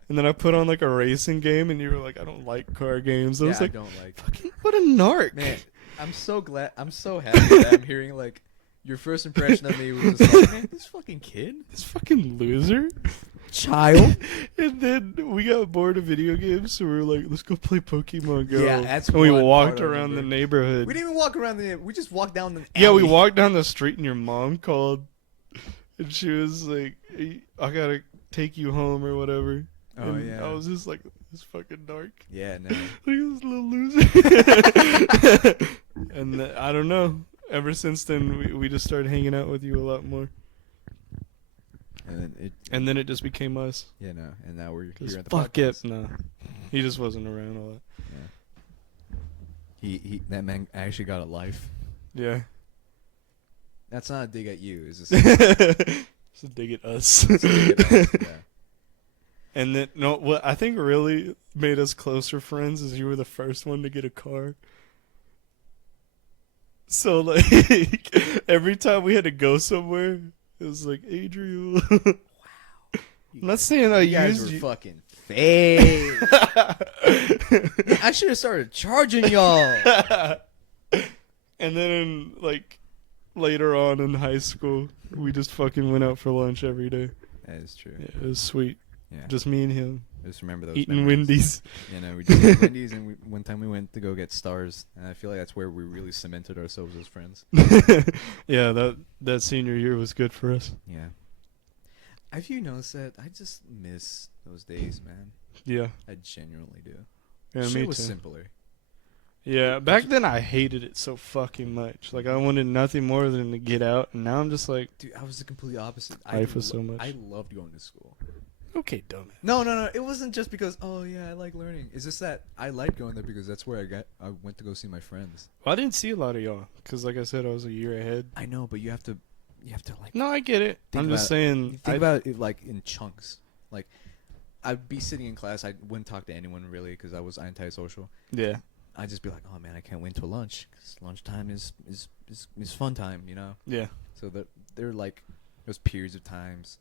And then I put on like a racing game, and you were like, "I don't like car games." I was like, I don't like. "Fucking what a narc!" Man, I'm so glad. I'm so happy that I'm hearing like your first impression of me was just like, man, this fucking kid, This fucking loser. child. And then we got bored of video games, so we were like, "Let's go play Pokemon Go." Yeah, that's and we one walked part I around the remember. neighborhood. We didn't even walk around the. We just walked down the. Yeah, we alley. walked down the street, and your mom called, and she was like, "Hey, I gotta take you home or whatever." Oh And yeah. I was just like, "This fucking dark." Yeah, no. Look at this little loser. And I don't know. Ever since then, we just started hanging out with you a lot more. And then it just became us. Yeah, no. And now we're Cause here at the fuck podcast. it, no. He just wasn't around a lot. Yeah. That man actually got a life. Yeah. That's not a dig at you. It's just It's a dig at us. it's a dig at us. Yeah. And then what I think really made us closer friends is you were the first one to get a car. So like every time we had to go somewhere, it was like, "Adriel." I'm not saying I You guys used were you. fucking fake. I should have started charging y'all. And then like later on in high school, we just fucking went out for lunch every day. That is true. Yeah, it was sweet. Yeah. Just me and him Just remember those eating memories. Wendy's. You know, we just ate Wendy's, and one time we went to go get stars, and I feel like that's where we really cemented ourselves as friends. Yeah, that senior year was good for us. Yeah. Have you noticed that? I just miss those days, man. Yeah. I genuinely do. Yeah, Shit me was too. simpler. Yeah, back then I hated it so fucking much. Like I wanted nothing more than to get out, and now I'm just like, Dude, I was the complete opposite. Life was so much. I loved going to school. okay, dumbass. No. It wasn't just because, oh yeah, I like learning. It's just that I liked going there because that's where I went to go see my friends. Well, I didn't see a lot of y'all because, like I said, I was a year ahead. I know, but you have to like No, I get it. Think I'm just about it. saying. think about it like in chunks. Like I'd be sitting in class, I wouldn't talk to anyone really because I was antisocial. Yeah. I'd just be like, oh man, I can't wait till lunch because lunchtime is fun time, you know. Yeah. So they're like those periods of times,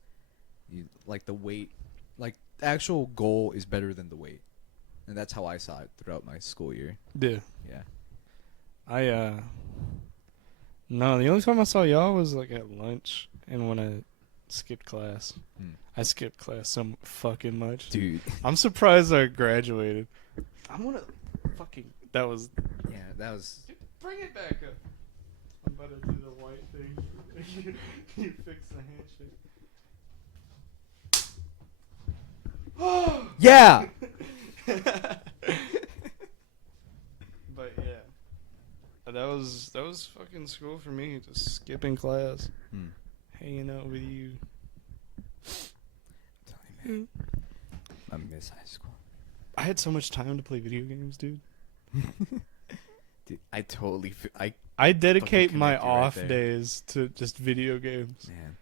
you like the wait, like the actual goal is better than the wait, and that's how I saw it throughout my school year. Yeah. Yeah. No, the only time I saw y'all was like at lunch and when I skipped class. I skipped class so fucking much. Dude. I'm surprised I graduated. I'm gonna fucking. That was. Yeah, that was. Bring it back up. I'm about to do the white thing. You fix the handshake. Yeah. But yeah, that was fucking school for me. Just skipping class, hanging out with you. I miss high school. I had so much time to play video games, dude. Dude, I totally. I dedicate Fucking my connect you right off there. days to just video games. Man,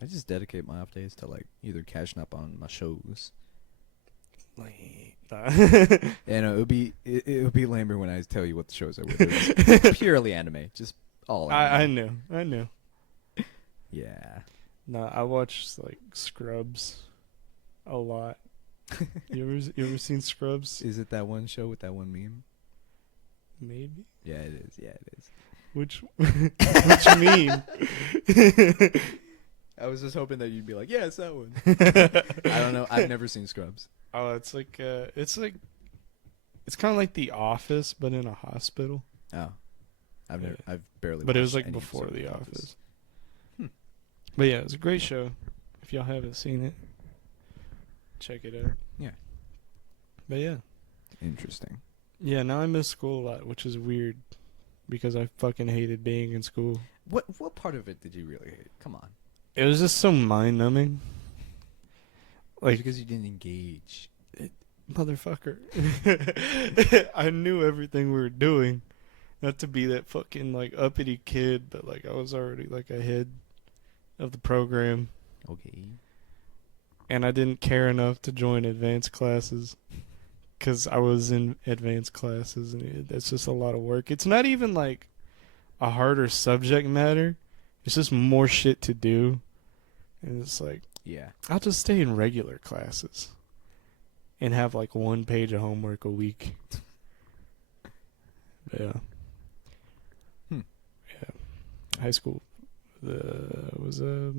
I just dedicate my off days to like either catching up on my shows. Like, Yeah, no, it would be lamer when I tell you what the shows I would do. It's purely anime, just all. I Anime. knew. Yeah. No, I watched like Scrubs a lot. You ever seen Scrubs? Is it that one show with that one meme? Maybe. Yeah, it is. Yeah, it is. Which meme? I was just hoping that you'd be like, yeah, it's that one. I don't know. I've never seen Scrubs. Oh, it's kind of like The Office, but in a hospital. Oh, I've barely. But it was watched like any before episode The of Office. But yeah, it's a great show. If y'all haven't seen it, check it out. Yeah. But yeah, Interesting. Yeah, now I miss school a lot, which is weird because I fucking hated being in school. What part of it did you really hate? Come on. It was just so mind numbing. Like, Because you didn't engage. motherfucker. I knew everything we were doing. Not to be that fucking like uppity kid, but like I was already like ahead of the program. Okay. And I didn't care enough to join advanced classes because I was in advanced classes, and that's just a lot of work. It's not even like a harder subject matter. It's just more shit to do. And it's like, Yeah. I'll just stay in regular classes and have like 1 page of homework a week. Yeah. Yeah. High school was a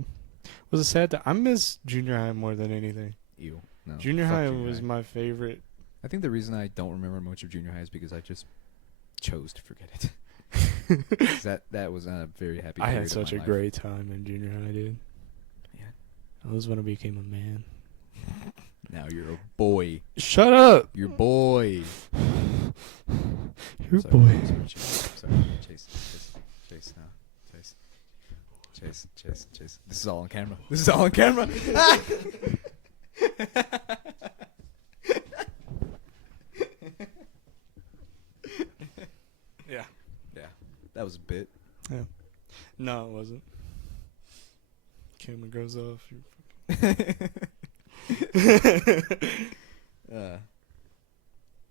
sad time. I miss junior high more than anything. Ew. No. Junior Fuck high was my favorite. I think the reason I don't remember much of junior high is because I just chose to forget it. 'Cause that was not a very happy. I period had of such my a life. great time in junior high, dude. Yeah. That was when I became a man. Now you're a boy. Shut up! You're boy. You're a Sorry, boy. sorry, Chase, no, Chase. This is all on camera. This is all on camera. Yeah. Yeah, that was a bit. Yeah. No, it wasn't. Camera goes off.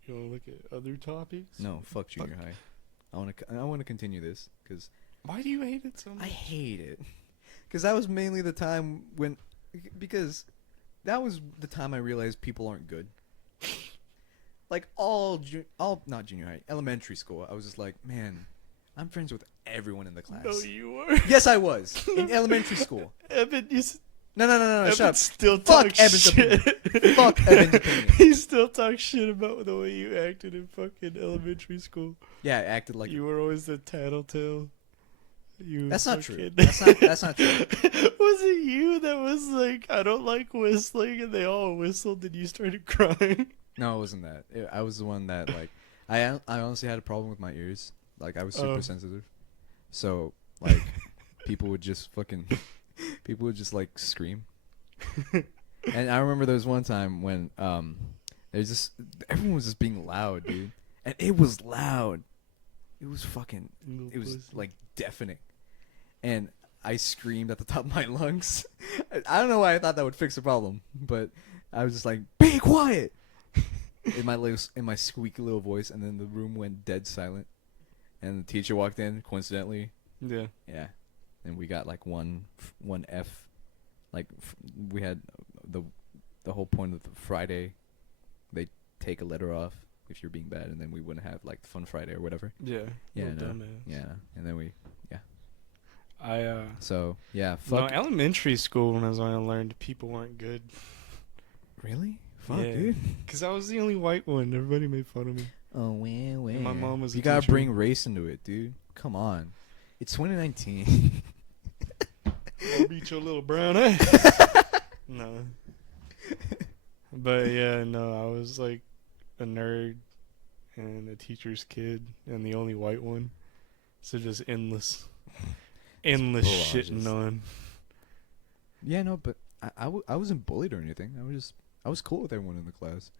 You want to look at other topics? No, fuck junior high. I want to continue this because Why do you hate it so much? I hate it. Because that was mainly the time when, because that was the time I realized people aren't good. Like not junior high, elementary school. I was just like, man, I'm friends with everyone in the class. No, you were. Yes, I was in elementary school. Evan, No, Evan shut up. still Fuck talks Evan's shit. opinion. Fuck Evan's opinion. He still talks shit about the way you acted in fucking elementary school. Yeah, I acted like You were always the tattletale. That's not true. fucking- That's not true. Was it you that was like, I don't like whistling, and they all whistled and you started crying? No, it wasn't that. I was the one that like I honestly had a problem with my ears. Like I was super sensitive. So like people would just like scream. And I remember there was one time when there's just everyone was just being loud, dude. And it was loud. It was like deafening. And I screamed at the top of my lungs. I don't know why I thought that would fix the problem, but I was just like, "Be quiet." in my squeaky little voice, and then the room went dead silent. And the teacher walked in coincidentally. Yeah. Yeah. And we got like one F. Like we had the whole point of the Friday, they take a letter off if you're being bad, and then we wouldn't have like Fun Friday or whatever. Yeah. Yeah. Little No. dumbass. Yeah. And then I So yeah. no, Fuck. elementary school when I was when I learned people weren't good. Really? Fuck, Yeah. dude. Cause I was the only white one. Everybody made fun of me. Oh, well. And my mom was a You gotta teacher. bring race into it, dude. Come on. It's 2019. I'll beat your little brown ass. No. But yeah, no, I was like a nerd and a teacher's kid and the only white one. So just endless shitting barrages. on. Yeah, no, but I wasn't bullied or anything. I was cool with everyone in the class.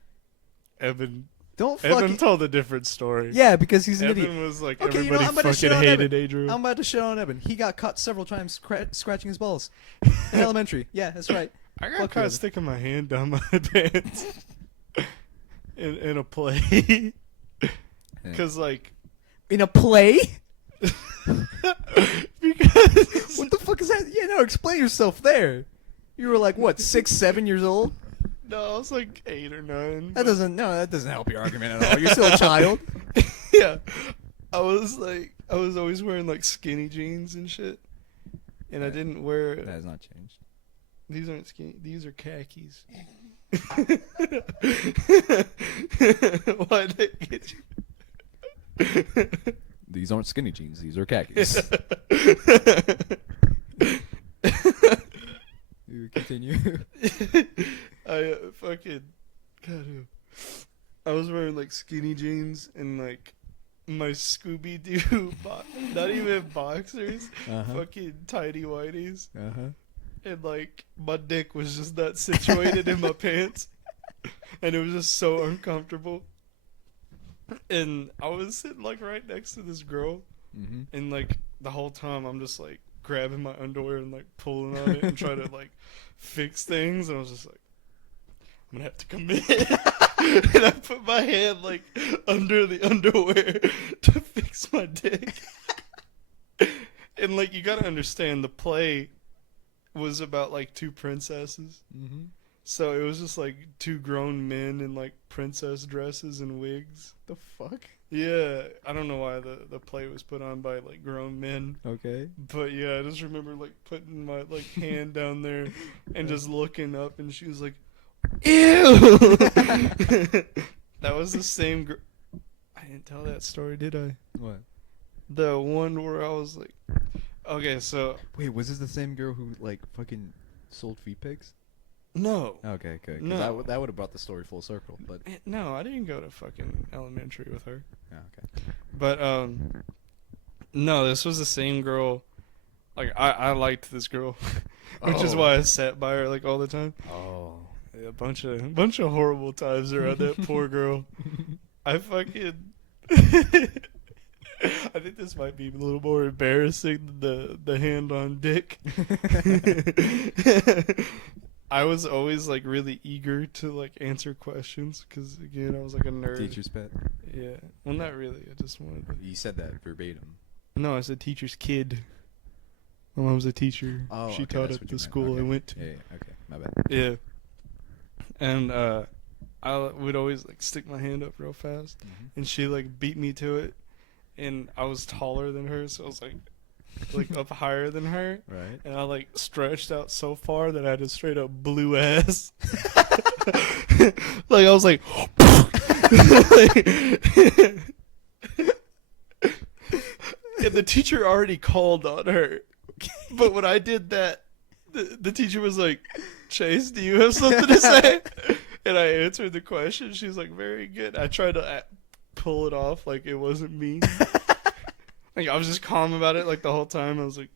Evan Don't fucking... told a different story. Yeah, because he's an Evan idiot. was like, Okay, you know, everybody I'm gonna shit fucking on hated Evan. Adriel. I'm about to shit on Evan. He got caught several times scratching his balls in elementary. Yeah, that's right. I got Fuck caught Evan. sticking my hand down my pants in a play. Because, like... In a play? Because... What the fuck is that? Yeah, no, explain yourself there. You were like, what, 6, 7 years old? No, I was like 8 or 9. That doesn't help your argument at all. You're still a child. Yeah. I was always wearing like skinny jeans and shit. And I didn't wear... That has not changed. These aren't skinny. These are khakis. Why'd they get you? These aren't skinny jeans. These are khakis. You continue. I fucking... God, I was wearing like skinny jeans and like my Scooby Doo, not even boxers, fucking tidy whities, and like my dick was just not situated in my pants, and it was just so uncomfortable. And I was sitting like right next to this girl, and like the whole time I'm just like grabbing my underwear and like pulling on it and trying to like fix things, and I was just like, I'm gonna have to commit. And I put my hand like under the underwear to fix my dick. And like you gotta understand, the play was about like two princesses. So it was just like two grown men in like princess dresses and wigs. The fuck? Yeah, I don't know why the play was put on by like grown men. Okay. But yeah, I just remember like putting my like hand down there and just looking up, and she was like, "Ew." That was the same girl. I didn't tell that story, did I? What? The one where I was like, okay, so Wait, was this the same girl who like fucking sold feet pics? no. Okay, good. No. That would have brought the story full circle. But No, I didn't go to fucking elementary with her. oh, okay. But no, this was the same girl. Like I liked this girl, which is why I sat by her like all the time. Oh. Yeah, a bunch of horrible times around that poor girl. I fucking I think this might be a little more embarrassing than the hand on dick. I was always like really eager to like answer questions because again I was like a nerd. Teacher's pet. Yeah, well not really. I just wanted to. You said that verbatim. No, I said teacher's kid. My mom's a teacher. Oh, she okay, taught that's at what the you meant. school Okay. I went to. Yeah, okay, my bad. Yeah. And I would always like stick my hand up real fast, and she like beat me to it, and I was taller than her, so I was like up higher than her, Right. and I like stretched out so far that I had a straight up blue ass. Like I was like, and the teacher already called on her, but when I did that, the teacher was like, Chase, do you have something to say? And I answered the question. She's like, very good. I tried to pull it off like it wasn't me. Like I was just calm about it like the whole time. I was like,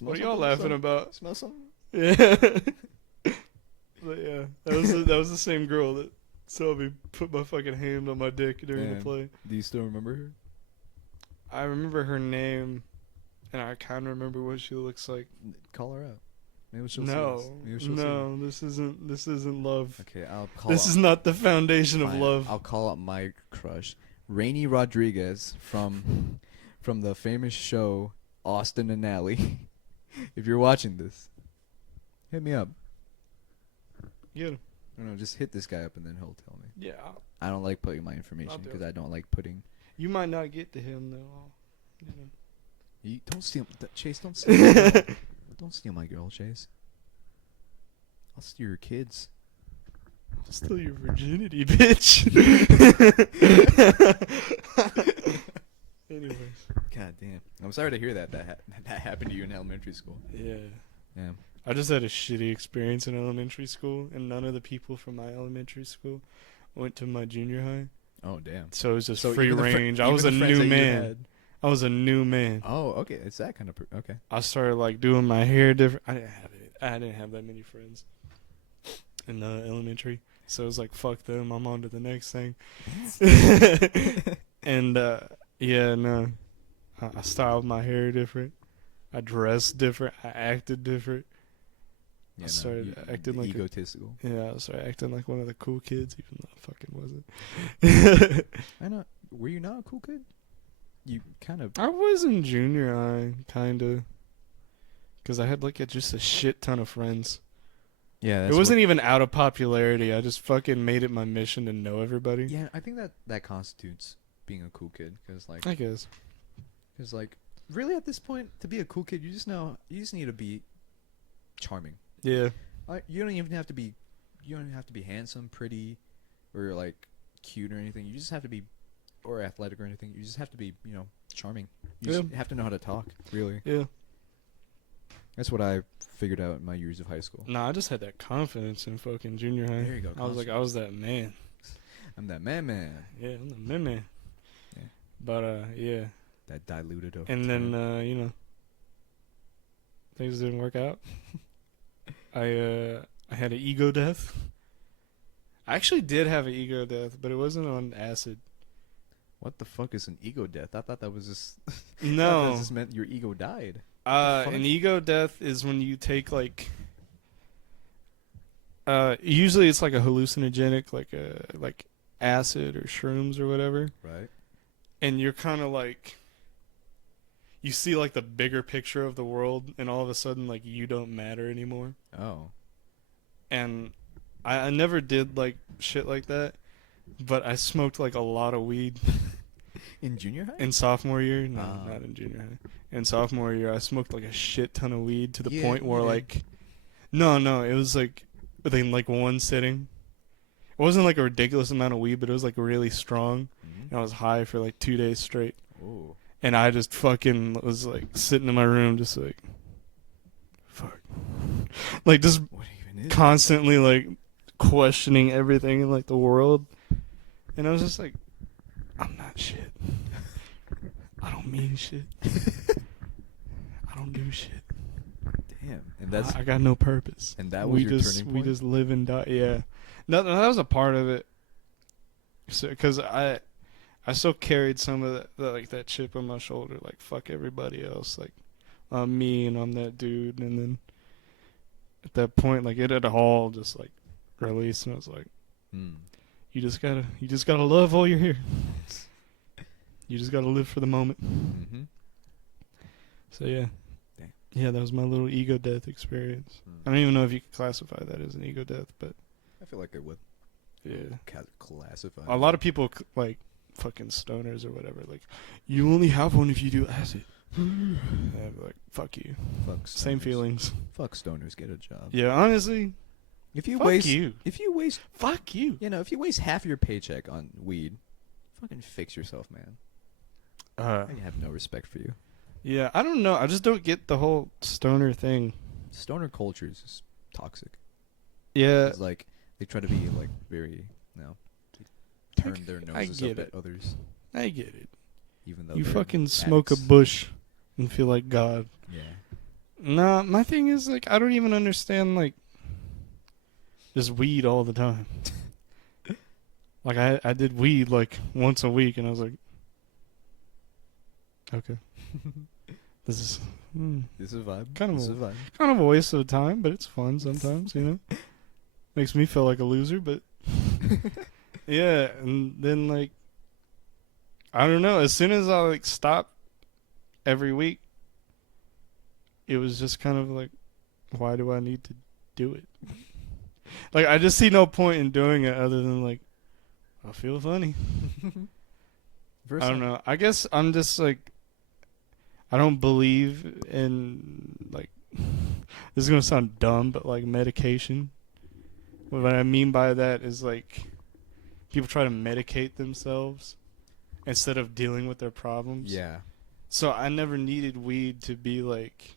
what are y'all laughing about? Smell something? Yeah. But yeah, that was the same girl that saw me put my fucking hand on my dick during the play. Do you still remember her? I remember her name, and I kind of remember what she looks like. Call her out. Maybe she'll No, see us. Maybe she'll no, this isn't love. Okay, I'll call. This is not the foundation of love. I'll call out my crush, Rainy Rodriguez from the famous show Austin and Ally. If you're watching this, hit me up. Get him. I don't know, just hit this guy up and then he'll tell me. Yeah. I don't like putting my I'll information do because it. I don't like putting. You might not get to him though. You know. You don't steal, Chase. Don't steal. My girl. Don't steal my girl, Chase. I'll steal your kids. I'll steal your virginity, bitch. Anyways. God damn. I'm sorry to hear that happened to you in elementary school. Yeah. Yeah. I just had a shitty experience in elementary school, and none of the people from my elementary school went to my junior high. Oh damn. So it was just So free even the range. I even was the a friends new that you man. had- I was a new man. Oh, okay. It's that kind of okay. I started like doing my hair different. I didn't have that many friends in elementary, so it was like fuck them. I'm on to the next thing. And yeah, no, I styled my hair different. I dressed different. I acted different. Yeah, I started acting like egotistical. I started acting like one of the cool kids, even though I fucking wasn't. I know. Were you not a cool kid? You kind of. I was in junior high, kinda, because I had like just a shit ton of friends. Yeah. It wasn't even out of popularity. I just fucking made it my mission to know everybody. Yeah, I think that constitutes being a cool kid, because like, I guess. really at this point, to be a cool kid, you just need to be charming. Yeah. You don't even have to be handsome, pretty, or like cute or anything. You just have to be, or athletic or anything. You just have to be, charming. You just have to know how to talk. Really. Yeah. That's what I figured out in my years of high school. Nah, I just had that confidence in fucking junior high. There you go. I was that man. I'm that man. Yeah, I'm the man. Yeah. But yeah. That diluted over And time. then you know, things didn't work out. I had an ego death. I actually did have an ego death, but it wasn't on acid. What the fuck is an ego death? I thought that was just. I thought No. that just meant your ego died. What the fuck? An ego death is when you take like. Usually it's like a hallucinogenic, like acid or shrooms or whatever, Right. and you're kind of like. You see like the bigger picture of the world, and all of a sudden like you don't matter anymore. Oh. And I never did like shit like that, but I smoked like a lot of weed In junior high? in sophomore year. No, Oh. not in junior high. In sophomore year, I smoked like a shit ton of weed to the Yeah, point where you did. like, no, it was like within like one sitting. It wasn't like a ridiculous amount of weed, but it was like really strong, and I was high for like 2 days straight. Oh. And I just fucking was like sitting in my room, just like, fuck, like just What even is constantly like questioning everything in like the world, and I was just like, I'm not shit. I don't mean shit. I don't do shit. Damn. And that's I got no purpose. and that was we your just turning we point? just live and die. Yeah, no, that was a part of it. So, because I still carried some of like that chip on my shoulder, like fuck everybody else, like I'm me and I'm that dude, and then at that point, like it had all just like released, and I was like, you just gotta love while you're here. You just gotta live for the moment. Mm-hmm. So yeah, Dang. yeah, that was my little ego death experience. I don't even know if you could classify that as an ego death, but I feel like I would. yeah, Classify. a lot of people like fucking stoners or whatever, like you only have one if you do acid. I'd be like, fuck you. Fuck Same stoners. feelings. Fuck stoners. Get a job. Yeah, honestly, If you fuck waste, you. if you waste, Fuck you. if you waste half your paycheck on weed, fucking fix yourself, man. I have no respect for you. Yeah, I don't know. I just don't get the whole stoner thing. Stoner culture is just toxic. Yeah, It's like they try to be like very, they turn their I noses get up at others, I get it. even though You they're fucking smoke a addicts. bush and feel like God. Yeah. Nah, my thing is like I don't even understand like just weed all the time. Like I did weed like once a week, and I was like, okay, this is This is a vibe. Kind of This is a- a vibe. kind of a waste of time, but it's fun sometimes, you know. Makes me feel like a loser, but yeah. And then like I don't know. As soon as I like stopped every week, it was just kind of like, why do I need to do it? Like I just see no point in doing it other than like I feel funny. I don't know. I guess I'm just like I don't believe in like this is gonna sound dumb, but like medication. What I mean by that is like people try to medicate themselves instead of dealing with their problems. Yeah. So I never needed weed to be like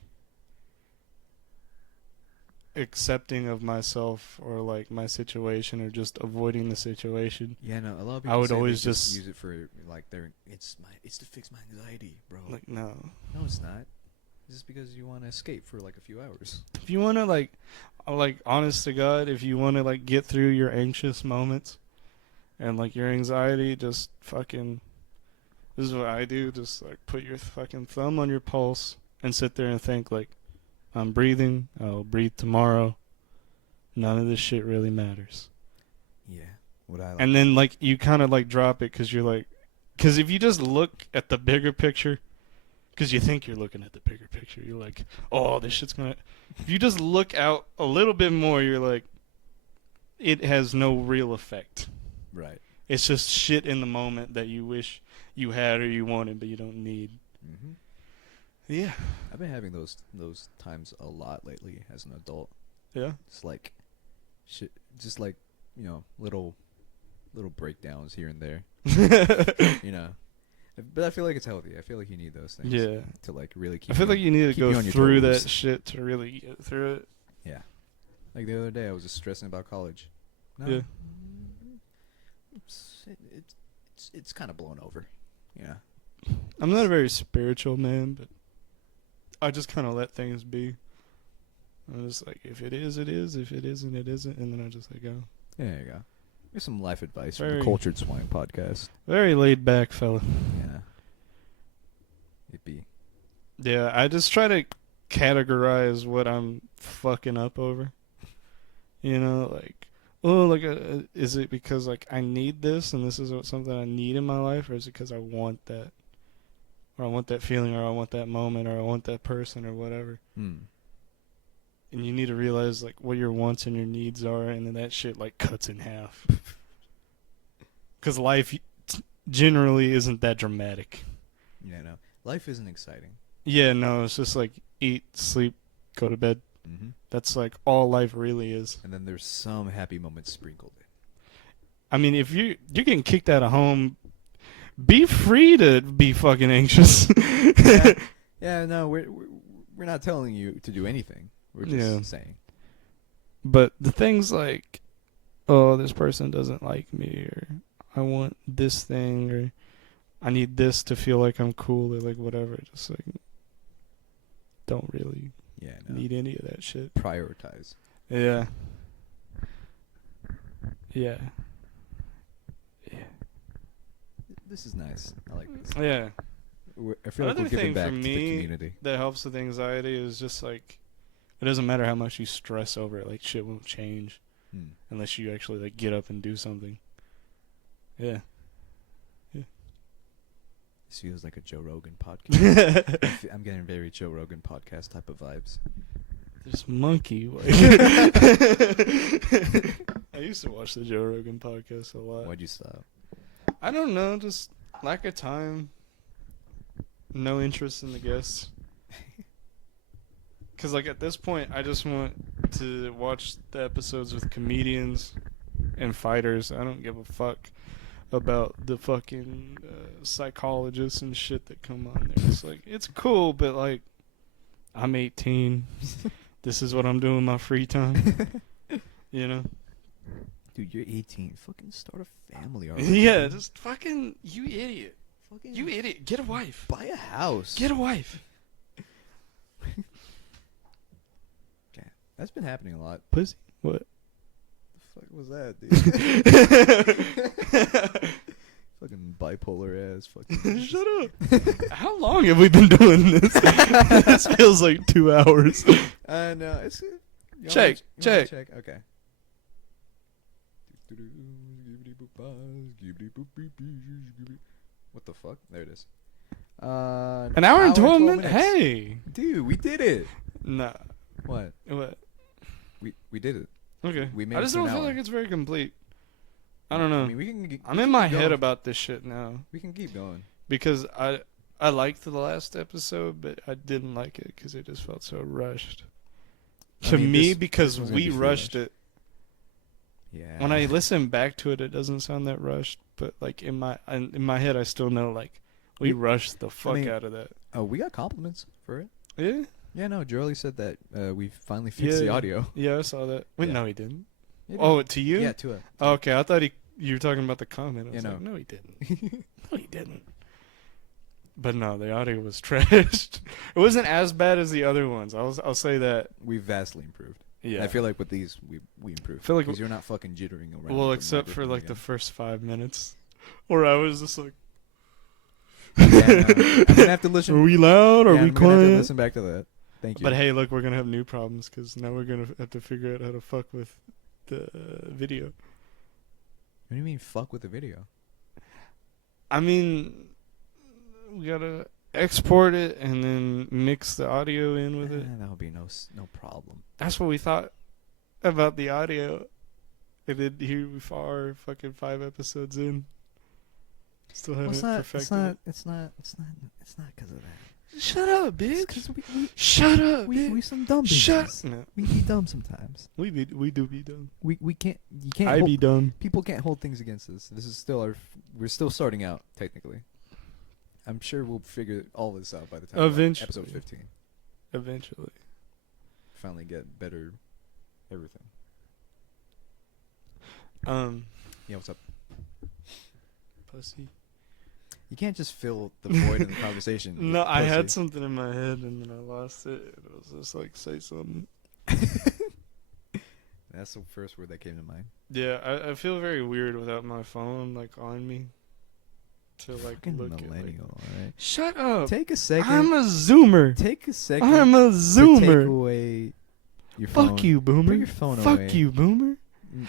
accepting of myself or like my situation or just avoiding the situation. Yeah, no, a lot of I people would say always they just- use it for like it's to fix my anxiety, bro. Like no. No, it's not. It's just because you want to escape for like a few hours. If you want to like honest to God, if you want to like get through your anxious moments and like your anxiety, just fucking this is what I do, just like put your fucking thumb on your pulse and sit there and think like I'm breathing, I'll breathe tomorrow. None of this shit really matters. Yeah. What I like. And then like you kind of like drop it cuz you're like cuz if you just look at the bigger picture cuz you think you're looking at the bigger picture, you're like, "Oh, this shit's going to." If you just look out a little bit more, you're like it has no real effect. Right. It's just shit in the moment that you wish you had or you wanted but you don't need. Mm-hmm. Yeah. I've been having those times a lot lately as an adult. Yeah. It's like shit, just like little breakdowns here and there. But I feel like it's healthy. I feel like you need those things. Yeah. To like really keep. I feel like you need to keep go you on your through toes. that shit to really get through it. Yeah. Like the other day, I was just stressing about college. No. Yeah. it's kind of blown over. Yeah. I'm not a very spiritual man, but I just kind of let things be. I'm just like, if it is, it is. If it isn't, it isn't. And then I just let go. There you go. Here's some life advice from Very- the Cultured Swine podcast. Very laid back fella. Yeah. It'd be. Yeah, I just try to categorize what I'm fucking up over. You know, like, oh, like, is it because like I need this and this is something I need in my life, or is it because I want that, or I want that feeling, or I want that moment, or I want that person, or whatever? And you need to realize like what your wants and your needs are, and then that shit like cuts in half. Because life generally isn't that dramatic. Yeah, no. Life isn't exciting. Yeah, no, it's just like eat, sleep, go to bed. Mm-hmm. That's like all life really is. And then there's some happy moments sprinkled in. I mean, if you're getting kicked out of home, be free to be fucking anxious. Yeah, no, we're not telling you to do anything. We're just saying. But the things like, oh, this person doesn't like me, or I want this thing, or I need this to feel like I'm cool, or like whatever, just like don't really need any of that shit. Prioritize. Yeah. Yeah. Yeah. This is nice. I like this. Yeah. I feel like Another we're giving thing back for to the me community. that helps with anxiety is just like, it doesn't matter how much you stress over it, like shit won't change unless you actually like get up and do something. Yeah. This feels like a Joe Rogan podcast. I'm getting very Joe Rogan podcast type of vibes. This monkey. I used to watch the Joe Rogan podcast a lot. Why'd you stop? I don't know, just lack of time. No interest in the guests. Because, like, at this point, I just want to watch the episodes with comedians and fighters. I don't give a fuck about the fucking psychologists and shit that come on there. It's like, it's cool, but, like, I'm 18. This is what I'm doing in my free time. You know? Dude, you're 18. Fucking start a family already. Yeah, just fucking, you idiot. Fucking You idiot. Get a wife. buy a house. Get a wife. Okay. That's been happening a lot. Pussy. What? The fuck was that, dude? Fucking bipolar ass fucking. Shut up. How long have we been doing this? This feels like 2 hours. No, it's Check. Okay. What the fuck? There it is. An hour and 12 minutes. Hey. Dude, we did it. Nah. What? We did it. Okay. We made I it just to don't an feel hour. like it's very complete. I don't know. I mean, we can I'm in my head about this shit now. We can keep going. Because I liked the last episode, but I didn't like it because it just felt so rushed. To me, because this we was gonna be rushed it. Yeah. When I listen back to it, it doesn't sound that rushed. But like in my head, I still know like we rushed the fuck out of that. Oh, we got compliments for it. Yeah. Yeah, no, Jolie said that we finally fixed the audio. Yeah, I saw that. Wait, Yeah. no, he didn't. Maybe. Oh, to you? Yeah, to it. Oh, okay, I thought you were talking about the comment. I was Yeah, like, no. no, he didn't. No, he didn't. But no, the audio was trashed. It wasn't as bad as the other ones. I'll say that. We vastly improved. Yeah. I feel like with these, we improved. I feel like because you're not fucking jittering around. well, the except for microphone like the again. first 5 minutes, where I was just like, Yeah, no, I'm gonna have to listen. are we loud? Are yeah, we I'm gonna have to quiet? listen back to that. Thank you. But hey, look, we're gonna have new problems because now we're gonna have to figure out how to fuck with the video. What do you mean fuck with the video? I mean, we gotta export it and then mix the audio in with it. That would be no problem. That's what we thought about the audio. And then here we are, fucking 5 episodes in. Still haven't perfected it. It's not because of that. Shut up, bitch. Because Shut up, we bitch. some dumb Shut. bitches. No. We be dumb sometimes. We do be done. We can't. You can't. I be done. People can't hold things against us. This is still we're still starting out technically. I'm sure we'll figure all this out by the time Eventually. episode 15. Eventually. Finally get better everything. Um. Yeah, what's up? pussy. You can't just fill the void in the conversation. No, with I had pussy. something in my head and then I lost it. It was just like, say something. That's the first word that came to mind. Yeah, I feel very weird without my phone like on me. To like Fucking look at like, millennial, alright? shut up. Take a second. I'm a zoomer. Take a second. I'm a To take zoomer. away your phone. Fuck you, boomer. Put your phone Fuck away. you, boomer.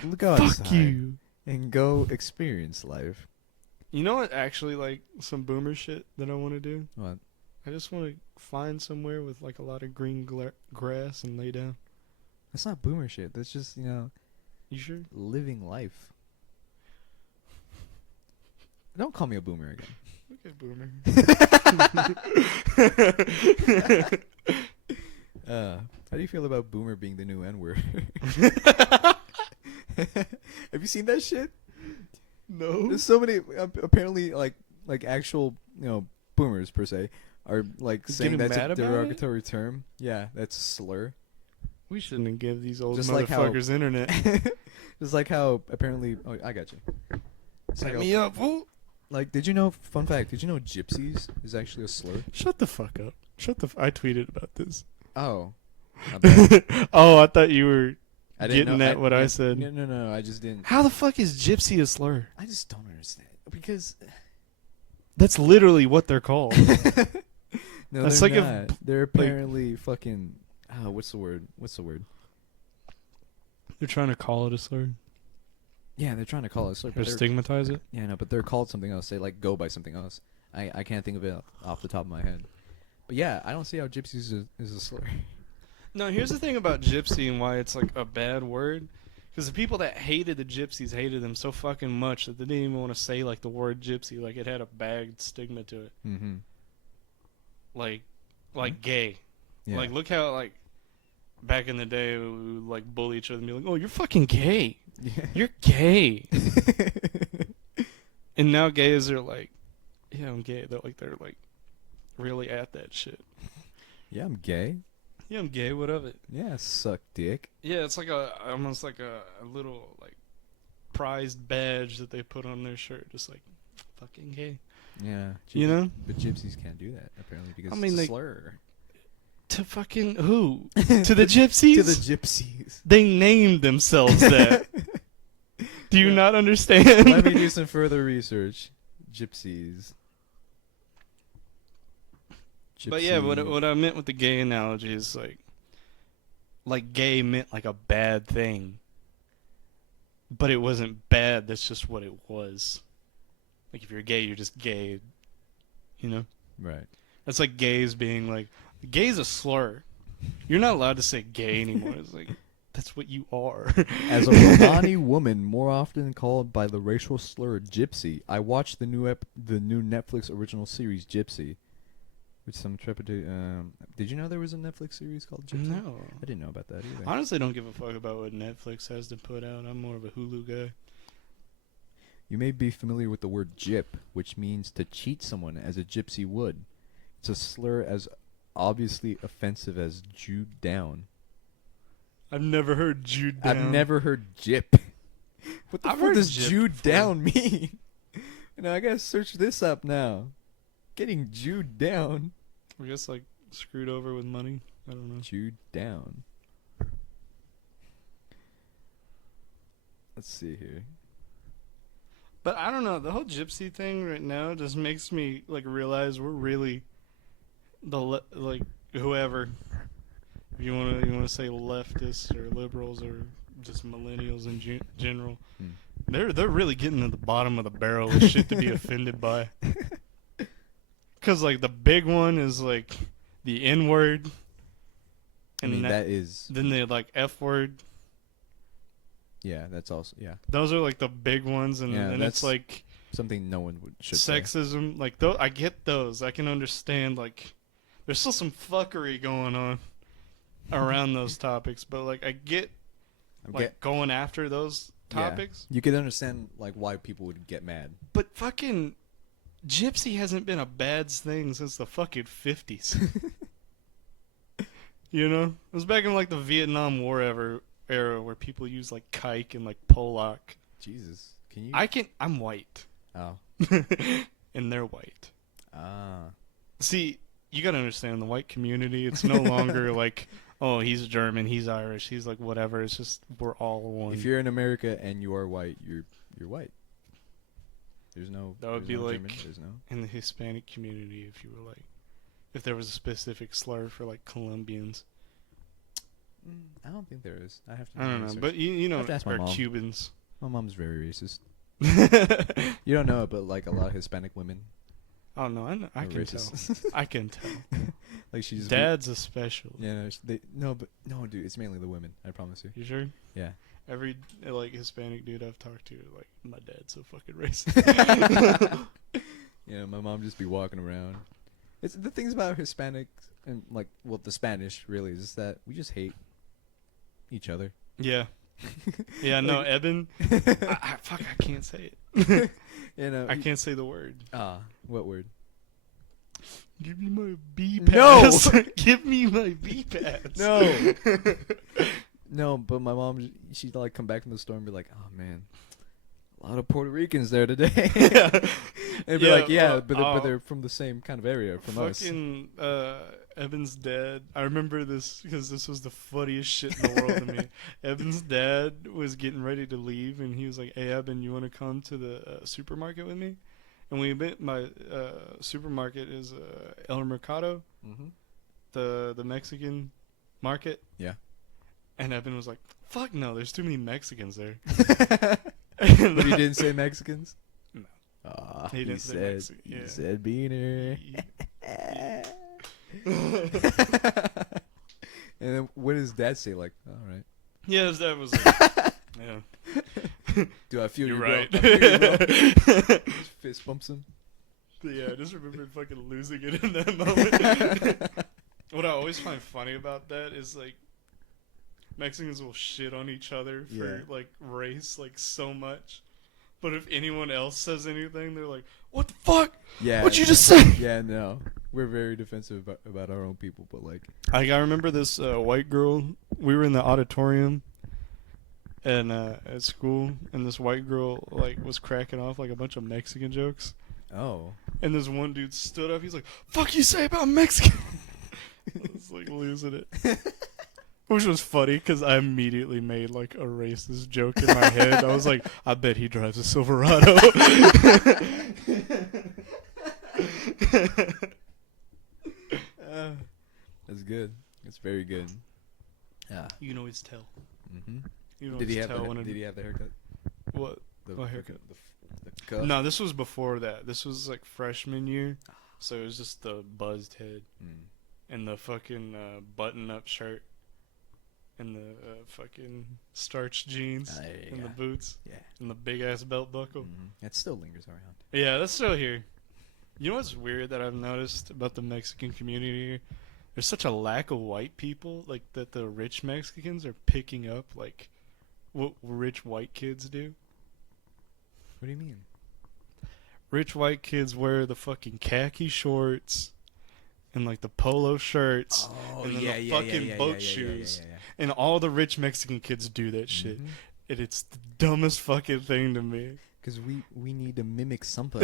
Look outside. Fuck you. And go experience life. You know what? Actually, like some boomer shit that I want to do. What? I just want to find somewhere with like a lot of green grass and lay down. That's not boomer shit. That's just, You sure? living life. Don't call me a boomer again. Okay, boomer. How do you feel about boomer being the new N-word? Have you seen that shit? No. There's so many apparently like actual boomers per se are like saying Getting that's mad a about it? derogatory term. Yeah, that's a slur. We shouldn't have give these old Just like how- motherfuckers internet. Just like how apparently I got you. It's like Set how- me up, fool. Like, did you know? Fun fact: did you know gypsies is actually a slur? Shut the fuck up. I tweeted about this. Oh, my bad. Oh, I thought you were I didn't getting know, at what I said. No, I just didn't. How the fuck is gypsy a slur? I just don't understand because That's literally what they're called. no, That's they're like not. They're apparently fucking. What's the word? They're trying to call it a slur. Yeah, they're trying to call it a slur. Or But stigmatize it. yeah, no, but they're called something else. They like go by something else. I can't think of it off the top of my head. But yeah, I don't see how gypsies is a slur. No, here's the thing about gypsy and why it's like a bad word. Because the people that hated the gypsies hated them so fucking much that they didn't even want to say like the word gypsy. Like it had a bad stigma to it. Mm-hmm. Like gay. Yeah. Like look how like back in the day we would like bully each other and be like, oh, you're fucking gay. Yeah. You're gay. And now gays are like, yeah, I'm gay. They're like really at that shit. Yeah, I'm gay. Yeah, I'm gay. What of it? Yeah, suck dick. Yeah, it's like almost like a little like prized badge that they put on their shirt, just like fucking gay. Yeah. You know? But gypsies can't do that apparently because I mean, it's a like- slur. To fucking who? To the gypsies? To the gypsies. They named themselves that. Do you Yeah. not understand? Let me do some further research. Gypsies. But yeah, Gypsy. what I meant with the gay analogy is like gay meant like a bad thing. But it wasn't bad, that's just what it was. Like if you're gay, you're just gay. You know? Right. That's like gays being like, gay's a slur. You're not allowed to say gay anymore. It's like, that's what you are. As a Romani woman, more often called by the racial slur gypsy, I watched the new Netflix original series Gypsy. With some trepidation. Did you know there was a Netflix series called Gypsy? No. I didn't know about that either. Honestly, don't give a fuck about what Netflix has to put out. I'm more of a Hulu guy. You may be familiar with the word gyp, which means to cheat someone as a gypsy would. It's a slur as obviously offensive as Jewed down. I've never heard Jude down. I've never heard gyp. What the I've fuck heard does gyp Jewed before. down mean? I gotta search this up now. Getting Jewed down. I guess like screwed over with money. I don't know. Jewed down. Let's see here. But I don't know. The whole gypsy thing right now just makes me like realize we're really like whoever. If you wanna say leftists or liberals or just millennials in general, they're really getting to the bottom of the barrel of shit to be offended by. Cause like the big one is like the N word, I mean, that is... then the like F word. Yeah, that's also... Yeah. Those are like the big ones, and Yeah, then it's that's like something no one should say. sexism. Like those, I get those. I can understand. Like there's still some fuckery going on around those topics, but like I get going after those topics. Yeah. You could understand like why people would get mad. But fucking gypsy hasn't been a bad thing since the fucking 50s. You know? It was back in like the Vietnam War era where people used like kike and like Polak. Jesus. Can you... I'm white. Oh. and they're white. Ah. See, you gotta understand the white community. It's no longer like, oh, he's German, he's Irish, he's like whatever. It's just we're all one. If you're in America and you are white, you're white. There's no. That would there's be no like German, there's no. in the Hispanic community, if you were like, if there was a specific slur for like Colombians. I don't think there is. I have to. I don't know, research. but you know, have to ask my or mom. Cubans. My mom's very racist. You don't know it, but like a lot of Hispanic women Oh no, I are can racist. tell. I can tell. Like she's. Dad's especially. Yeah, no, dude, it's mainly the women. I promise you. You sure? Yeah. Every like Hispanic dude I've talked to, like my dad's so fucking racist. Yeah, my mom just be walking around. It's the things about Hispanics and like, well, the Spanish really is that we just hate each other. Yeah. Yeah, no, Like- Eben. Fuck, I can't say it. You know. I can't say the word. What word? Give me my B No! pass. Give me my B pass. No. No, but my mom, she'd like come back from the store and be like, "Oh man, a lot of Puerto Ricans there today." And be Yeah, like, "Yeah, well, but they're from the same kind of area from us." Fucking Evan's dad. I remember this because this was the funniest shit in the world to me. Evan's dad was getting ready to leave, and he was like, "Hey, Evan, you want to come to the supermarket with me?" And we went. My supermarket is El Mercado, Mm-hmm. the Mexican market. Yeah. And Evan was like, "Fuck no, there's too many Mexicans there." But he didn't say Mexicans. No. He He didn't say said. Mexi- He yeah. said beaner. And then what does Dad say? Like, all right. Yeah, his dad was like, yeah. Do I feel You're you, right. bro? I feel you, bro. Just fist bumps him. But yeah, I just remember fucking losing it in that moment. What I always find funny about that is like Mexicans will shit on each other for Yeah. like race like so much. But if anyone else says anything, they're like, "What the fuck? Yeah. What'd you just say?" Yeah, no. We're very defensive about our own people, but like. Like I remember this white girl. We were in the auditorium and at school, and this white girl like was cracking off like a bunch of Mexican jokes. Oh. And this one dude stood up. He's like, "Fuck you say about Mexican?" I was like losing it, which was funny because I immediately made like a racist joke in my head. I was like, "I bet he drives a Silverado." That's good. That's very good. Yeah. You can always tell. Mm-hmm. You can Did he always have tell when Did he have the haircut? what? The What haircut? The cuff? No, this was before that. This was like freshman year, so it was just the buzzed head Mm. and the fucking button-up shirt and the fucking starched jeans and the boots Yeah. and the big-ass belt buckle. Mm-hmm. That still lingers around. Yeah, that's still here. You know what's weird that I've noticed about the Mexican community here? There's such a lack of white people, like that the rich Mexicans are picking up like what rich white kids do. What do you mean? Rich white kids wear the fucking khaki shorts and like the polo shirts Oh, and then the fucking boat shoes. And all the rich Mexican kids do that shit. Mhm. And it's the dumbest fucking thing to me. Because we need to mimic something.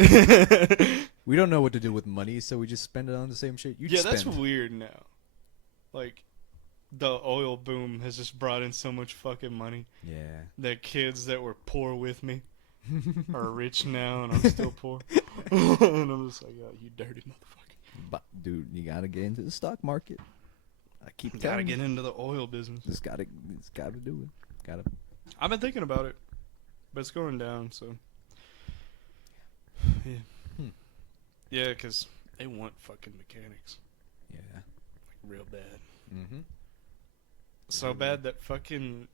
We don't know what to do with money, so we just spend it on the same shit. You Yeah, just that's spend. weird now. Like, the oil boom has just brought in so much fucking money Yeah. that kids that were poor with me are rich now, and I'm still poor. And I'm just like, oh, you dirty motherfucker. But dude, you gotta get into the stock market. I keep Gotta telling get you. into the oil business. Just gotta do it. Gotta. I've been thinking about it, but it's going down, so. Yeah. Hmm. Yeah, because they want fucking mechanics. Yeah. Like, real bad. Mm-hmm. So Really bad that fucking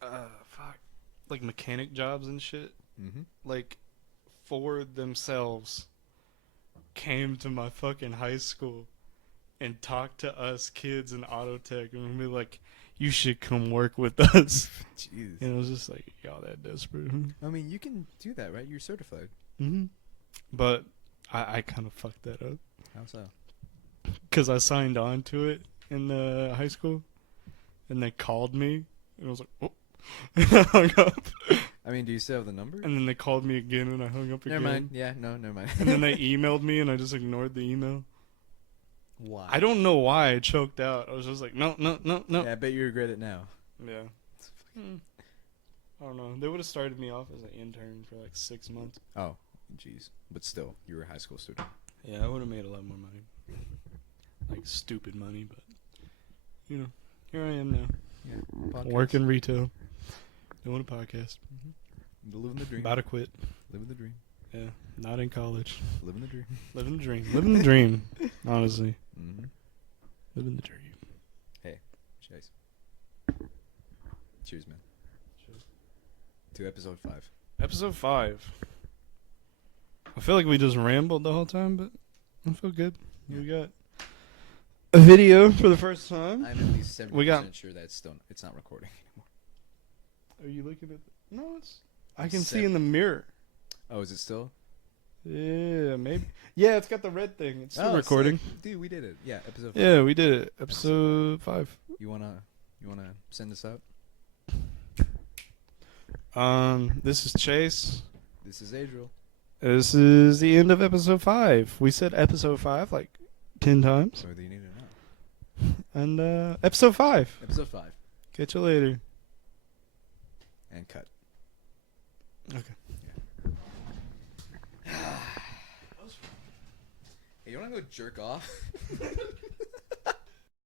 fuck, like mechanic jobs and shit, Mm-hmm. like Ford themselves came to my fucking high school and talked to us kids in auto tech and be like, "You should come work with us." Jeez. And I was just like, "Y'all that desperate?" I mean, you can do that, right? You're certified. Mm-hmm. But I kind of fucked that up How so? because I signed on to it in high school, and they called me, and I was like, "Oh," and I hung up. I mean, do you still have the number? And then they called me again, and I hung up again. Never mind. Yeah, no, never mind. And then they emailed me, and I just ignored the email. Why? I don't know why I choked out. I was just like, no. Yeah, I bet you regret it now. Yeah. I don't know. They would have started me off as an intern for like 6 months. Oh, jeez. But still, you were a high school student. Yeah, I would have made a lot more money. Like stupid money, but you know, here I am now. Yeah. Podcast. Working retail. Doing a podcast. Living the dream. About to quit. Living the dream. Yeah. Not in college. Living the dream. Living the dream. Living the dream. Honestly. Mm-hmm. Living the dream. Hey, cheers. Cheers, man. Cheers. To episode 5. Episode 5. I feel like we just rambled the whole time, but I feel good. Yeah. We got a video for the first time. I'm at least 70% sure that it's not recording anymore. Are you looking at? No, it's. I can see in the mirror. Oh, is it still? Yeah, maybe. Yeah, it's got the red thing. It's still Oh, recording. Sick. Dude, we did it. Yeah, episode 5. Yeah, we did it. Episode 5. You wanna send this out? This is Chase. This is Adriel. This is the end of episode 5. We said episode 5 like 10 times. So do you need it now? And episode 5. Episode 5. Catch you later. And cut. Okay. Yeah. Hey, you wanna go jerk off?